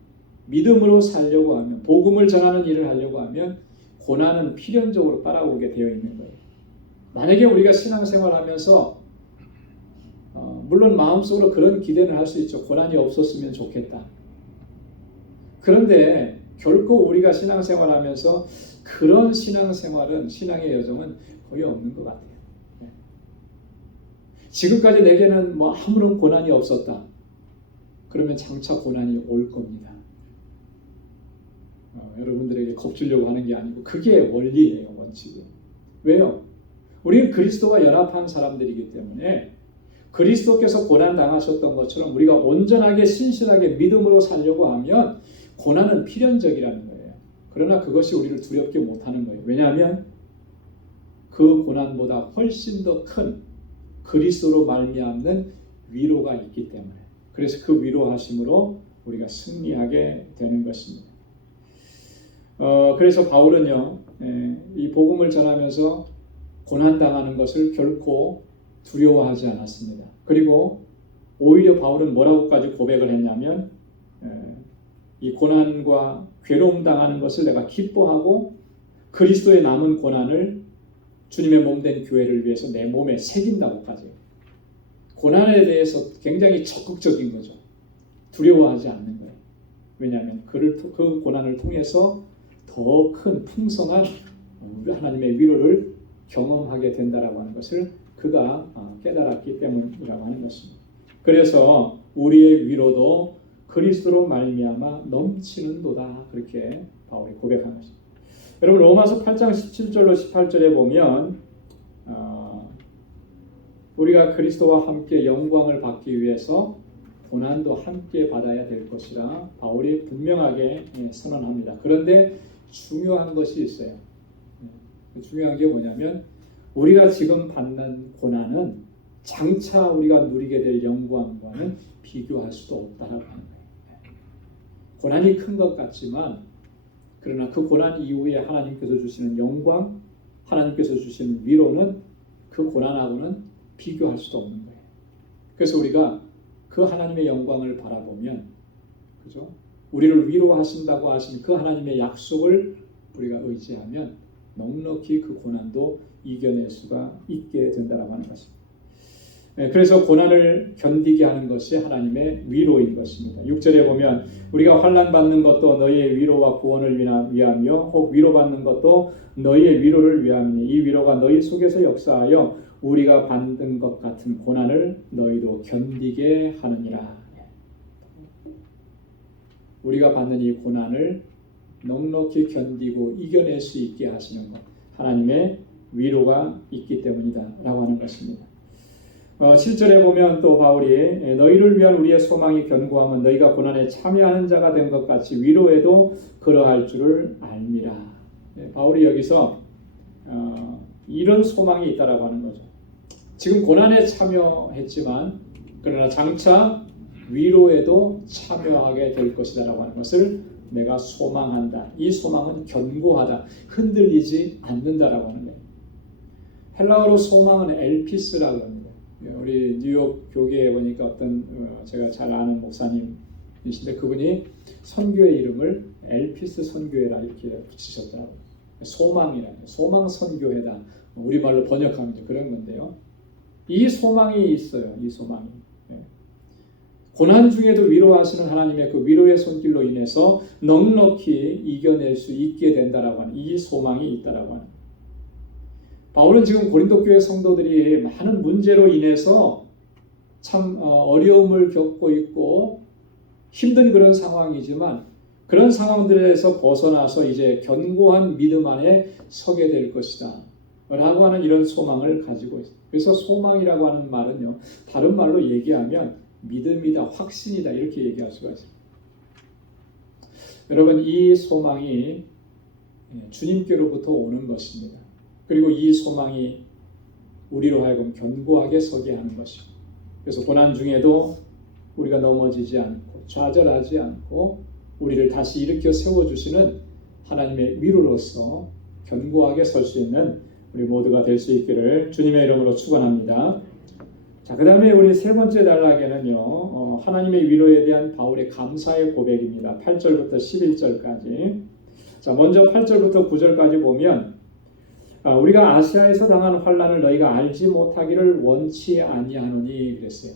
믿음으로 살려고 하면, 복음을 전하는 일을 하려고 하면 고난은 필연적으로 따라오게 되어 있는 거예요. 만약에 우리가 신앙생활하면서 물론 마음속으로 그런 기대는 할 수 있죠. 고난이 없었으면 좋겠다. 그런데 결코 우리가 신앙생활하면서 그런 신앙생활은, 신앙의 여정은 거의 없는 것 같아요. 지금까지 내게는 아무런 고난이 없었다. 그러면 장차 고난이 올 겁니다. 여러분들에게 겁주려고 하는 게 아니고 그게 원리예요, 원칙이. 왜요? 우리는 그리스도와 연합한 사람들이기 때문에 그리스도께서 고난 당하셨던 것처럼 우리가 온전하게 신실하게 믿음으로 살려고 하면 고난은 필연적이라는 거예요. 그러나 그것이 우리를 두렵게 못하는 거예요. 왜냐하면 그 고난보다 훨씬 더 큰 그리스도로 말미암는 위로가 있기 때문에, 그래서 그 위로하심으로 우리가 승리하게 되는 것입니다. 그래서 바울은요, 이 복음을 전하면서 고난당하는 것을 결코 두려워하지 않았습니다. 그리고 오히려 바울은 뭐라고까지 고백을 했냐면, 이 고난과 괴로움 당하는 것을 내가 기뻐하고 그리스도의 남은 고난을 주님의 몸된 교회를 위해서 내 몸에 새긴다고까지. 고난에 대해서 굉장히 적극적인 거죠. 두려워하지 않는 거예요. 왜냐하면 그 고난을 통해서 더 큰 풍성한 하나님의 위로를 경험하게 된다라고 하는 것을 그가 깨달았기 때문이라고 하는 것입니다. 그래서 우리의 위로도 그리스도로 말미암아 넘치는도다, 그렇게 바울이 고백한 것입니다. 여러분, 로마서 8장 17절로 18절에 보면 우리가 그리스도와 함께 영광을 받기 위해서 고난도 함께 받아야 될 것이라 바울이 분명하게 선언합니다. 그런데 중요한 것이 있어요. 중요한 게 뭐냐면 우리가 지금 받는 고난은 장차 우리가 누리게 될 영광과는 비교할 수도 없다라고 하는 거예요. 고난이 큰 것 같지만 그러나 그 고난 이후에 하나님께서 주시는 영광, 하나님께서 주시는 위로는 그 고난하고는 비교할 수도 없는 거예요. 그래서 우리가 그 하나님의 영광을 바라보면, 그죠? 우리를 위로하신다고 하신 그 하나님의 약속을 우리가 의지하면 넉넉히 그 고난도 이겨낼 수가 있게 된다라고 하는 것입니다. 그래서 고난을 견디게 하는 것이 하나님의 위로인 것입니다. 6절에 보면 우리가 환난 받는 것도 너희의 위로와 구원을 위하며 혹 위로받는 것도 너희의 위로를 위함이니 이 위로가 너희 속에서 역사하여 우리가 받는 것 같은 고난을 너희도 견디게 하느니라. 우리가 받는 이 고난을 넉넉히 견디고 이겨낼 수 있게 하시는 것, 하나님의 위로가 있기 때문이다 라고 하는 것입니다. 7절에 보면 또 바울이 너희를 위한 우리의 소망이 견고하면 너희가 고난에 참여하는 자가 된 것 같이 위로에도 그러할 줄을 알미라. 바울이 여기서 이런 소망이 있다라고 하는 거죠. 지금 고난에 참여했지만 그러나 장차 위로에도 참여하게 될 것이다라고 하는 것을 내가 소망한다. 이 소망은 견고하다. 흔들리지 않는다라고 하는 거예요. 헬라어로 소망은 엘피스라고 합니다. 우리 뉴욕 교계에 보니까 어떤 제가 잘 아는 목사님이신데 그분이 선교의 이름을 엘피스 선교회라 이렇게 붙이셨더라고요. 소망이라는 소망 선교회다. 우리말로 번역하면 그런 건데요. 이 소망이 있어요. 이 소망이. 고난 중에도 위로하시는 하나님의 그 위로의 손길로 인해서 넉넉히 이겨낼 수 있게 된다라고 하는 이 소망이 있다라고 하는. 바울은 지금 고린도 교회 성도들이 많은 문제로 인해서 참 어려움을 겪고 있고 힘든 그런 상황이지만 그런 상황들에서 벗어나서 이제 견고한 믿음 안에 서게 될 것이다 라고 하는 이런 소망을 가지고 있어요. 그래서 소망이라고 하는 말은요, 다른 말로 얘기하면 믿음이다, 확신이다 이렇게 얘기할 수가 있습니다. 여러분, 이 소망이 주님께로부터 오는 것입니다. 그리고 이 소망이 우리로 하여금 견고하게 서게 하는 것입니다. 그래서 고난 중에도 우리가 넘어지지 않고 좌절하지 않고 우리를 다시 일으켜 세워주시는 하나님의 위로로서 견고하게 설 수 있는 우리 모두가 될 수 있기를 주님의 이름으로 축원합니다. 자, 그 다음에 우리 세 번째 단락에는요, 하나님의 위로에 대한 바울의 감사의 고백입니다. 8절부터 11절까지. 자, 먼저 8절부터 9절까지 보면 우리가 아시아에서 당한 환난을 너희가 알지 못하기를 원치 아니하노니 그랬어요.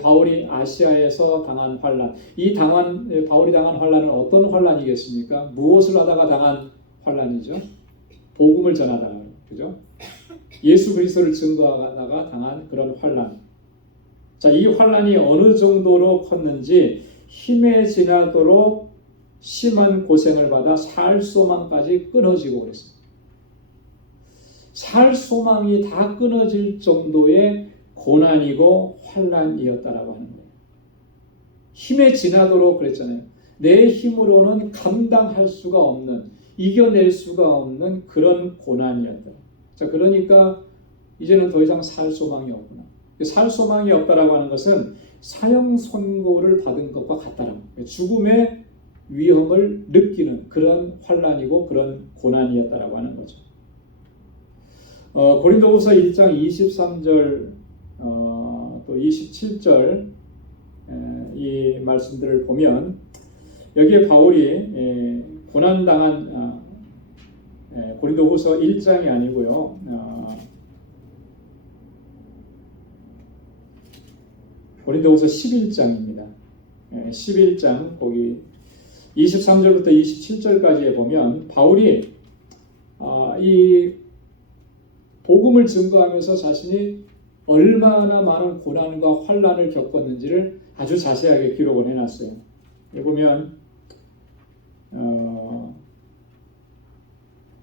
바울이 아시아에서 당한 환난, 바울이 당한 환난은 어떤 환난이겠습니까? 무엇을 하다가 당한 환난이죠? 복음을 전하다가, 그죠? 예수 그리스도를 증거하다가 당한 그런 환난. 자, 이 환난이 어느 정도로 컸는지 힘에 지나도록 심한 고생을 받아 살 소망까지 끊어지고 그랬습니다. 살 소망이 다 끊어질 정도의 고난이고 환난이었다라고 하는 거예요. 힘에 지나도록 그랬잖아요. 내 힘으로는 감당할 수가 없는, 이겨낼 수가 없는 그런 고난이었다. 자, 그러니까 이제는 더 이상 살 소망이 없구나. 살 소망이 없다라고 하는 것은 사형 선고를 받은 것과 같다라는 거예요. 죽음의 위험을 느끼는 그런 환난이고 그런 고난이었다라고 하는 거죠. 고린도후서 1장 23절 또 27절 이 말씀들을 보면 여기에 바울이 고난당한 고린도후서 1장이 아니고요. 고린도후서 11장입니다. 11장 거기 23절부터 27절까지에 보면 바울이 이 복음을 증거하면서 자신이 얼마나 많은 고난과 환난을 겪었는지를 아주 자세하게 기록을 해놨어요. 여기 보면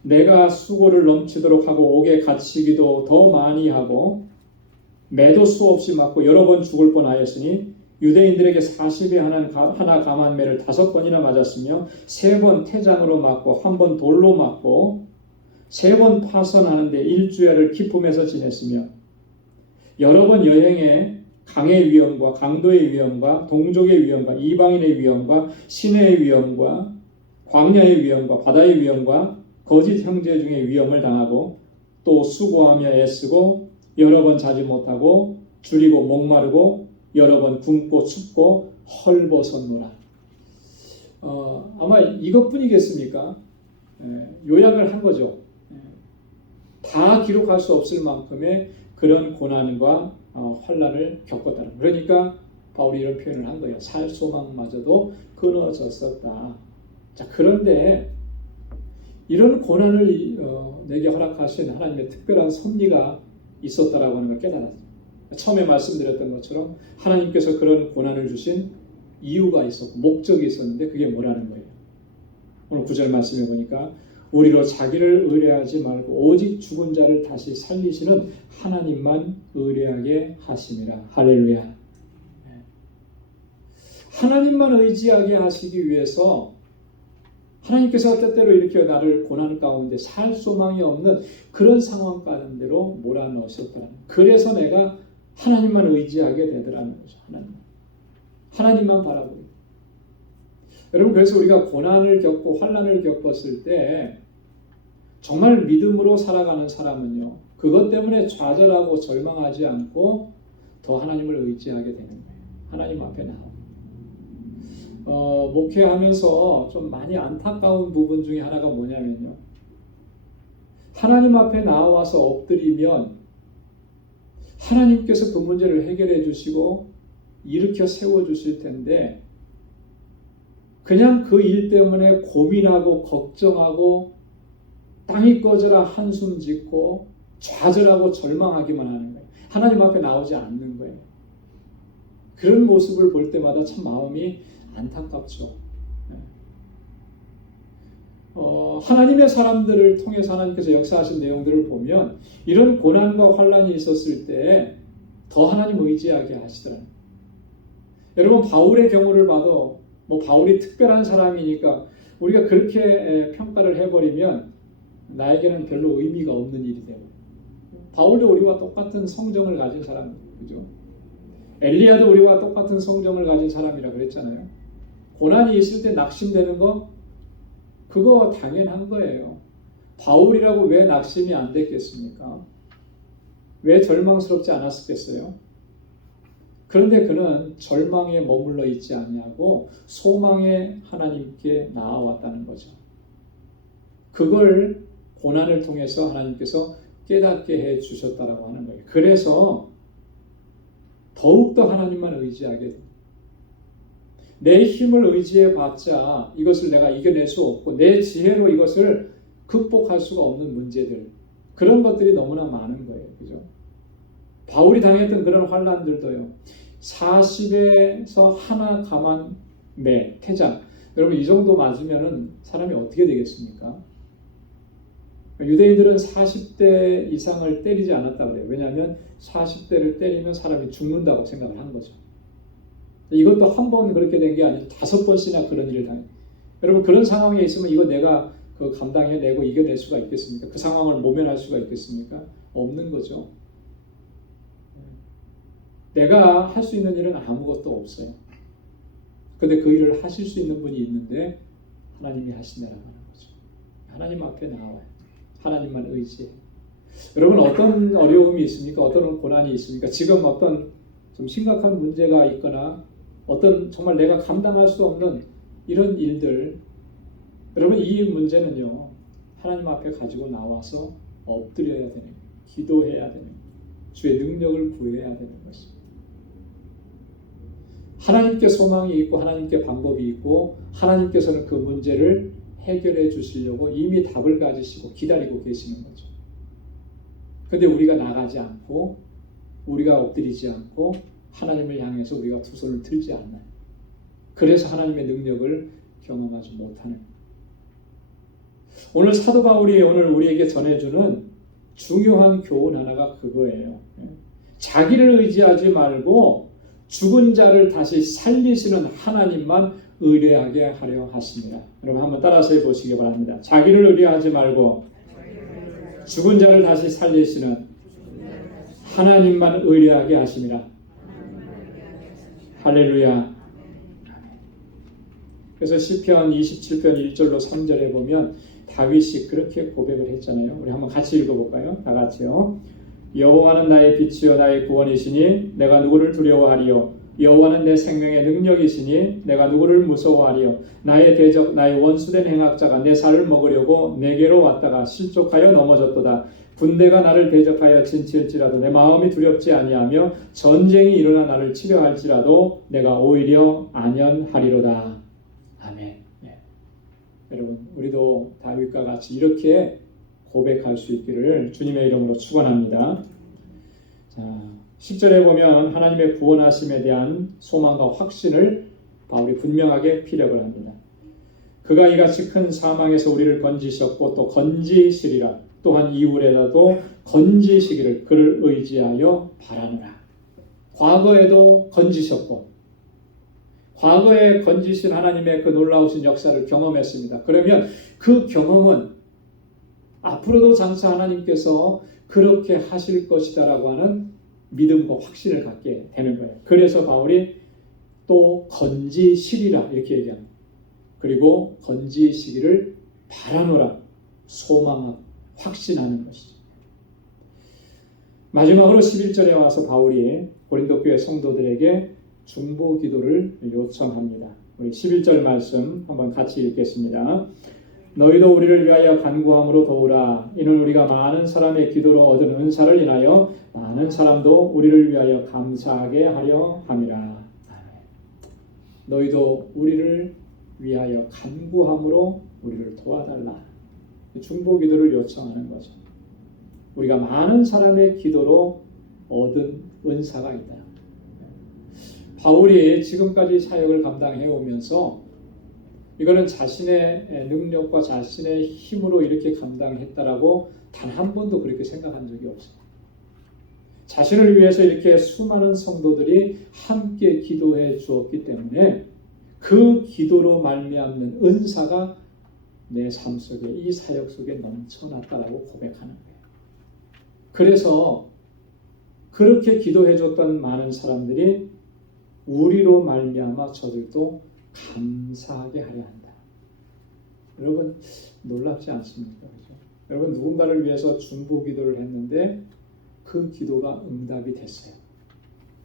내가 수고를 넘치도록 하고 옥에 갇히기도 더 많이 하고 매도 수없이 맞고 여러 번 죽을 뻔하였으니 유대인들에게 40에 하나 감한 매를 5번이나 맞았으며 3번 태장으로 맞고 1번 돌로 맞고 3번 파선하는데 1주야를 기품에서 지냈으며 여러 번 여행에 강의 위험과 강도의 위험과 동족의 위험과 이방인의 위험과 시내의 위험과 광야의 위험과 바다의 위험과 거짓 형제 중에 위험을 당하고 또 수고하며 애쓰고 여러 번 자지 못하고 줄이고 목마르고 여러 번 굶고 춥고 헐벗었노라. 아마 이것뿐이겠습니까? 요약을 한 거죠. 다 기록할 수 없을 만큼의 그런 고난과 환난을 겪었다. 그러니까 바울이 이런 표현을 한 거예요. 살 소망마저도 끊어졌었다. 자, 그런데 이런 고난을 내게 허락하신 하나님의 특별한 섭리가 있었다라고 하는 걸 깨달았어요. 처음에 말씀드렸던 것처럼 하나님께서 그런 고난을 주신 이유가 있었고 목적이 있었는데 그게 뭐라는 거예요. 오늘 9절 말씀해 보니까 우리로 자기를 의뢰하지 말고 오직 죽은 자를 다시 살리시는 하나님만 의뢰하게 하심이라. 할렐루야. 하나님만 의지하게 하시기 위해서 하나님께서 때때로 이렇게 나를 고난 가운데 살 소망이 없는 그런 상황 가운데로 몰아넣으셨다. 그래서 내가 하나님만 의지하게 되더라는 거죠. 하나님만 바라보고. 여러분, 그래서 우리가 고난을 겪고 환난을 겪었을 때 정말 믿음으로 살아가는 사람은요, 그것 때문에 좌절하고 절망하지 않고 더 하나님을 의지하게 되는 거예요. 하나님 앞에 나오고. 목회하면서 좀 많이 안타까운 부분 중에 하나가 뭐냐면요, 하나님 앞에 나와서 엎드리면 하나님께서 그 문제를 해결해 주시고 일으켜 세워 주실 텐데 그냥 그 일 때문에 고민하고 걱정하고 땅이 꺼져라 한숨 짓고 좌절하고 절망하기만 하는 거예요. 하나님 앞에 나오지 않는 거예요. 그런 모습을 볼 때마다 참 마음이 안타깝죠. 하나님의 사람들을 통해서 하나님께서 역사하신 내용들을 보면 이런 고난과 환난이 있었을 때 더 하나님 의지하게 하시더라고요. 여러분, 바울의 경우를 봐도 바울이 특별한 사람이니까 우리가 그렇게 평가를 해버리면 나에게는 별로 의미가 없는 일이 되고, 바울도 우리와 똑같은 성정을 가진 사람이에요. 그죠? 엘리야도 우리와 똑같은 성정을 가진 사람이라 그랬잖아요. 고난이 있을 때 낙심되는 거, 그거 당연한 거예요. 바울이라고 왜 낙심이 안 됐겠습니까? 왜 절망스럽지 않았겠어요? 그런데 그는 절망에 머물러 있지 아니하고 소망의 하나님께 나아왔다는 거죠. 그걸 고난을 통해서 하나님께서 깨닫게 해 주셨다라고 하는 거예요. 그래서 더욱더 하나님만 의지하게 됩니다. 내 힘을 의지해 봤자 이것을 내가 이겨낼 수 없고 내 지혜로 이것을 극복할 수가 없는 문제들, 그런 것들이 너무나 많은 거예요. 그죠? 바울이 당했던 그런 환난들도요. 40에서 하나 감한 매, 태장. 여러분, 이 정도 맞으면은 사람이 어떻게 되겠습니까? 유대인들은 40대 이상을 때리지 않았다 그래요. 왜냐하면 40대를 때리면 사람이 죽는다고 생각을 한 거죠. 이것도 한 번 그렇게 된 게 아니라 5번씩이나 그런 일을 당해요. 여러분, 그런 상황에 있으면 이거 내가 그 감당해내고 이겨낼 수가 있겠습니까? 그 상황을 모면할 수가 있겠습니까? 없는 거죠. 내가 할 수 있는 일은 아무것도 없어요. 근데 그 일을 하실 수 있는 분이 있는데 하나님이 하시느라고 하는 거죠. 하나님 앞에 나와요. 하나님만 의지해. 여러분, 어떤 어려움이 있습니까? 어떤 고난이 있습니까? 지금 어떤 좀 심각한 문제가 있거나 어떤 정말 내가 감당할 수 없는 이런 일들, 여러분, 이 문제는요, 하나님 앞에 가지고 나와서 엎드려야 되는 거예요. 기도해야 되는 거예요. 주의 능력을 구해야 되는 것입니다. 하나님께 소망이 있고 하나님께 방법이 있고 하나님께서는 그 문제를 해결해 주시려고 이미 답을 가지시고 기다리고 계시는 거죠. 그런데 우리가 나가지 않고 우리가 엎드리지 않고 하나님을 향해서 우리가 두 손을 들지 않나요? 그래서 하나님의 능력을 경험하지 못하는 거예요. 오늘 사도 바울이 오늘 우리에게 전해주는 중요한 교훈 하나가 그거예요. 자기를 의지하지 말고 죽은 자를 다시 살리시는 하나님만 의뢰하게 하려 하십니다. 여러분, 한번 따라서 해보시기 바랍니다. 자기를 의뢰하지 말고 죽은 자를 다시 살리시는 하나님만 의뢰하게 하십니다. 할렐루야. 그래서 시편 27편 1절로 3절에 보면 다윗이 그렇게 고백을 했잖아요. 우리 한번 같이 읽어볼까요? 다 같이요. 여호와는 나의 빛이요 나의 구원이시니 내가 누구를 두려워하리요. 여호와는 내 생명의 능력이시니 내가 누구를 무서워하리요. 나의 대적 나의 원수된 행악자가 내 살을 먹으려고 내게로 왔다가 실족하여 넘어졌도다. 군대가 나를 대적하여 진치일지라도 내 마음이 두렵지 아니하며 전쟁이 일어나 나를 치려할지라도 내가 오히려 안연하리로다. 아멘. 네. 여러분 우리도 다윗과 같이 이렇게 고백할 수 있기를 주님의 이름으로 축원합니다. 자, 10절에 보면 하나님의 구원하심에 대한 소망과 확신을 바울이 분명하게 피력을 합니다. 그가 이같이 큰 사망에서 우리를 건지셨고 또 건지시리라. 또한 이후에라도 건지시기를 그를 의지하여 바라노라. 과거에도 건지셨고 과거에 건지신 하나님의 그 놀라우신 역사를 경험했습니다. 그러면 그 경험은 앞으로도 장차 하나님께서 그렇게 하실 것이다라고 하는 믿음과 확신을 갖게 되는 거예요. 그래서 바울이 또 건지시리라 이렇게 얘기합니다. 그리고 건지시기를 바라노라 소망하고 확신하는 것이죠. 마지막으로 11절에 와서 바울이 고린도 교회 성도들에게 중보 기도를 요청합니다. 우리 11절 말씀 한번 같이 읽겠습니다. 너희도 우리를 위하여 간구함으로 도우라. 이는 우리가 많은 사람의 기도로 얻은 은사를 인하여 많은 사람도 우리를 위하여 감사하게 하려 함이라. 너희도 우리를 위하여 간구함으로 우리를 도와달라. 중보 기도를 요청하는 거죠. 우리가 많은 사람의 기도로 얻은 은사가 있다. 바울이 지금까지 사역을 감당해 오면서 이거는 자신의 능력과 자신의 힘으로 이렇게 감당했다라고 단 한 번도 그렇게 생각한 적이 없어요. 자신을 위해서 이렇게 수많은 성도들이 함께 기도해 주었기 때문에 그 기도로 말미암는 은사가 내 삶 속에 이 사역 속에 넘쳐났다라고 고백하는 거예요. 그래서 그렇게 기도해 줬던 많은 사람들이 우리로 말미암아 저들도 감사하게 하려 한다. 여러분 놀랍지 않습니까? 그렇죠? 여러분 누군가를 위해서 중보 기도를 했는데 그 기도가 응답이 됐어요.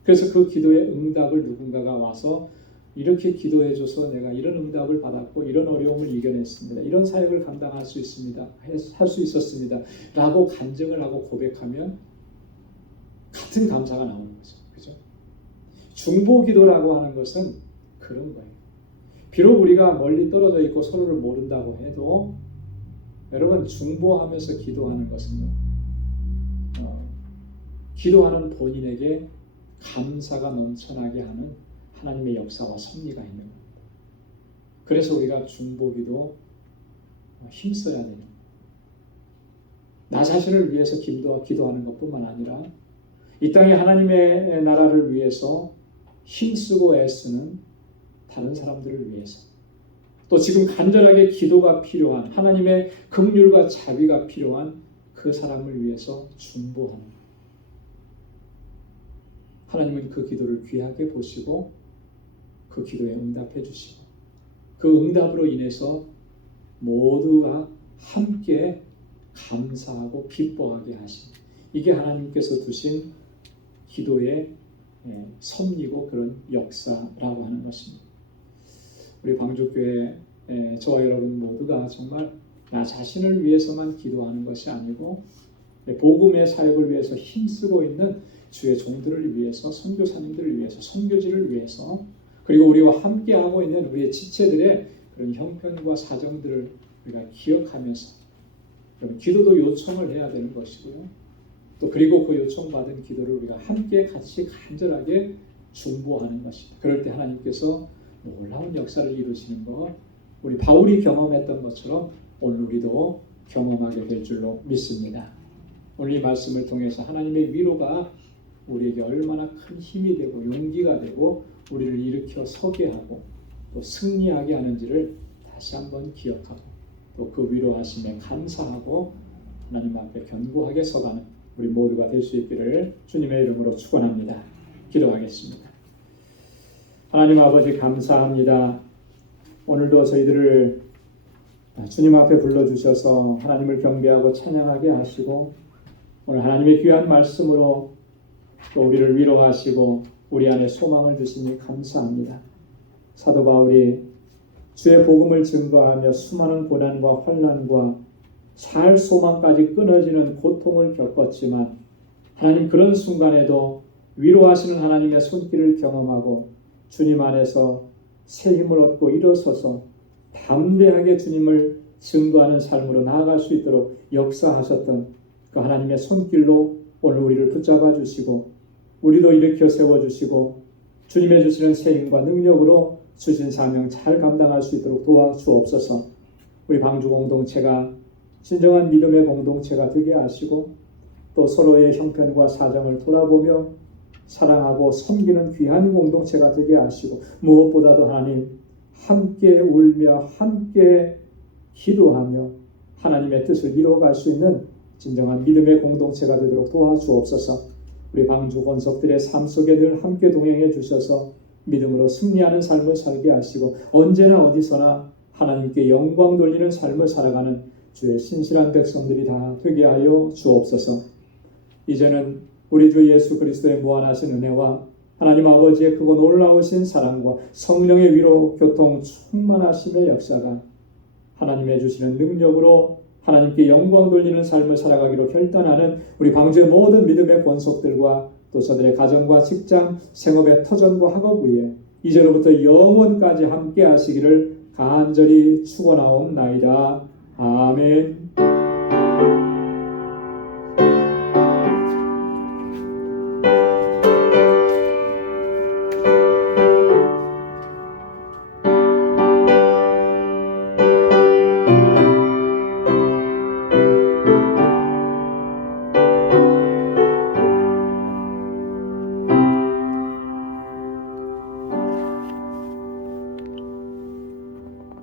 그래서 그 기도의 응답을 누군가가 와서 이렇게 기도해줘서 내가 이런 응답을 받았고 이런 어려움을 이겨냈습니다. 이런 사역을 감당할 수 있습니다. 할 수 있었습니다. 라고 간증을 하고 고백하면 같은 감사가 나오는 거죠. 그죠? 중보 기도라고 하는 것은 그런 거예요. 비록 우리가 멀리 떨어져 있고 서로를 모른다고 해도 여러분 중보하면서 기도하는 것은요. 기도하는 본인에게 감사가 넘쳐나게 하는 하나님의 역사와 섭리가 있는 겁니다. 그래서 우리가 중보기도 힘써야 되는 거예요. 나 자신을 위해서 기도하는 것뿐만 아니라 이 땅에 하나님의 나라를 위해서 힘쓰고 애쓰는 다른 사람들을 위해서 또 지금 간절하게 기도가 필요한 하나님의 긍휼과 자비가 필요한 그 사람을 위해서 중보하는 거예요. 하나님은 그 기도를 귀하게 보시고 그 기도에 응답해 주시고 그 응답으로 인해서 모두가 함께 감사하고 기뻐하게 하신 이게 하나님께서 두신 기도의 섭리고 그런 역사라고 하는 것입니다. 우리 광주교회 저와 여러분 모두가 정말 나 자신을 위해서만 기도하는 것이 아니고 복음의 사역을 위해서 힘쓰고 있는 주의 종들을 위해서 선교사님들을 위해서 선교지를 위해서 그리고 우리와 함께하고 있는 우리의 지체들의 그런 형편과 사정들을 우리가 기억하면서 기도도 요청을 해야 되는 것이고요. 또 그리고 그 요청받은 기도를 우리가 함께 같이 간절하게 중보하는 것입니다. 그럴 때 하나님께서 놀라운 역사를 이루시는 것 우리 바울이 경험했던 것처럼 오늘 우리도 경험하게 될 줄로 믿습니다. 오늘 이 말씀을 통해서 하나님의 위로가 우리에게 얼마나 큰 힘이 되고 용기가 되고 우리를 일으켜 서게 하고 또 승리하게 하는지를 다시 한번 기억하고 또 그 위로하심에 감사하고 하나님 앞에 견고하게 서가는 우리 모두가 될 수 있기를 주님의 이름으로 축원합니다. 기도하겠습니다. 하나님 아버지 감사합니다. 오늘도 저희들을 주님 앞에 불러주셔서 하나님을 경배하고 찬양하게 하시고 오늘 하나님의 귀한 말씀으로 또 우리를 위로하시고 우리 안에 소망을 주시니 감사합니다. 사도 바울이 주의 복음을 증거하며 수많은 고난과 환난과 살 소망까지 끊어지는 고통을 겪었지만 하나님 그런 순간에도 위로하시는 하나님의 손길을 경험하고 주님 안에서 새 힘을 얻고 일어서서 담대하게 주님을 증거하는 삶으로 나아갈 수 있도록 역사하셨던 그 하나님의 손길로 오늘 우리를 붙잡아 주시고 우리도 일으켜 세워주시고 주님의 주시는 새 힘과 능력으로 주신 사명 잘 감당할 수 있도록 도와주옵소서. 우리 방주 공동체가 진정한 믿음의 공동체가 되게 하시고 또 서로의 형편과 사정을 돌아보며 사랑하고 섬기는 귀한 공동체가 되게 하시고 무엇보다도 하나님 함께 울며 함께 기도하며 하나님의 뜻을 이루어갈 수 있는 진정한 믿음의 공동체가 되도록 도와주옵소서. 우리 방주 권속들의 삶 속에 늘 함께 동행해 주셔서 믿음으로 승리하는 삶을 살게 하시고 언제나 어디서나 하나님께 영광 돌리는 삶을 살아가는 주의 신실한 백성들이 다 되게 하여 주옵소서. 이제는 우리 주 예수 그리스도의 무한하신 은혜와 하나님 아버지의 크고 놀라우신 사랑과 성령의 위로 교통 충만하심의 역사가 하나님의 주시는 능력으로 하나님께 영광 돌리는 삶을 살아가기로 결단하는 우리 방주의 모든 믿음의 권속들과 또 저들의 가정과 직장, 생업의 터전과 학업 위에 이제로부터 영원까지 함께 하시기를 간절히 축원하옵나이다. 아멘.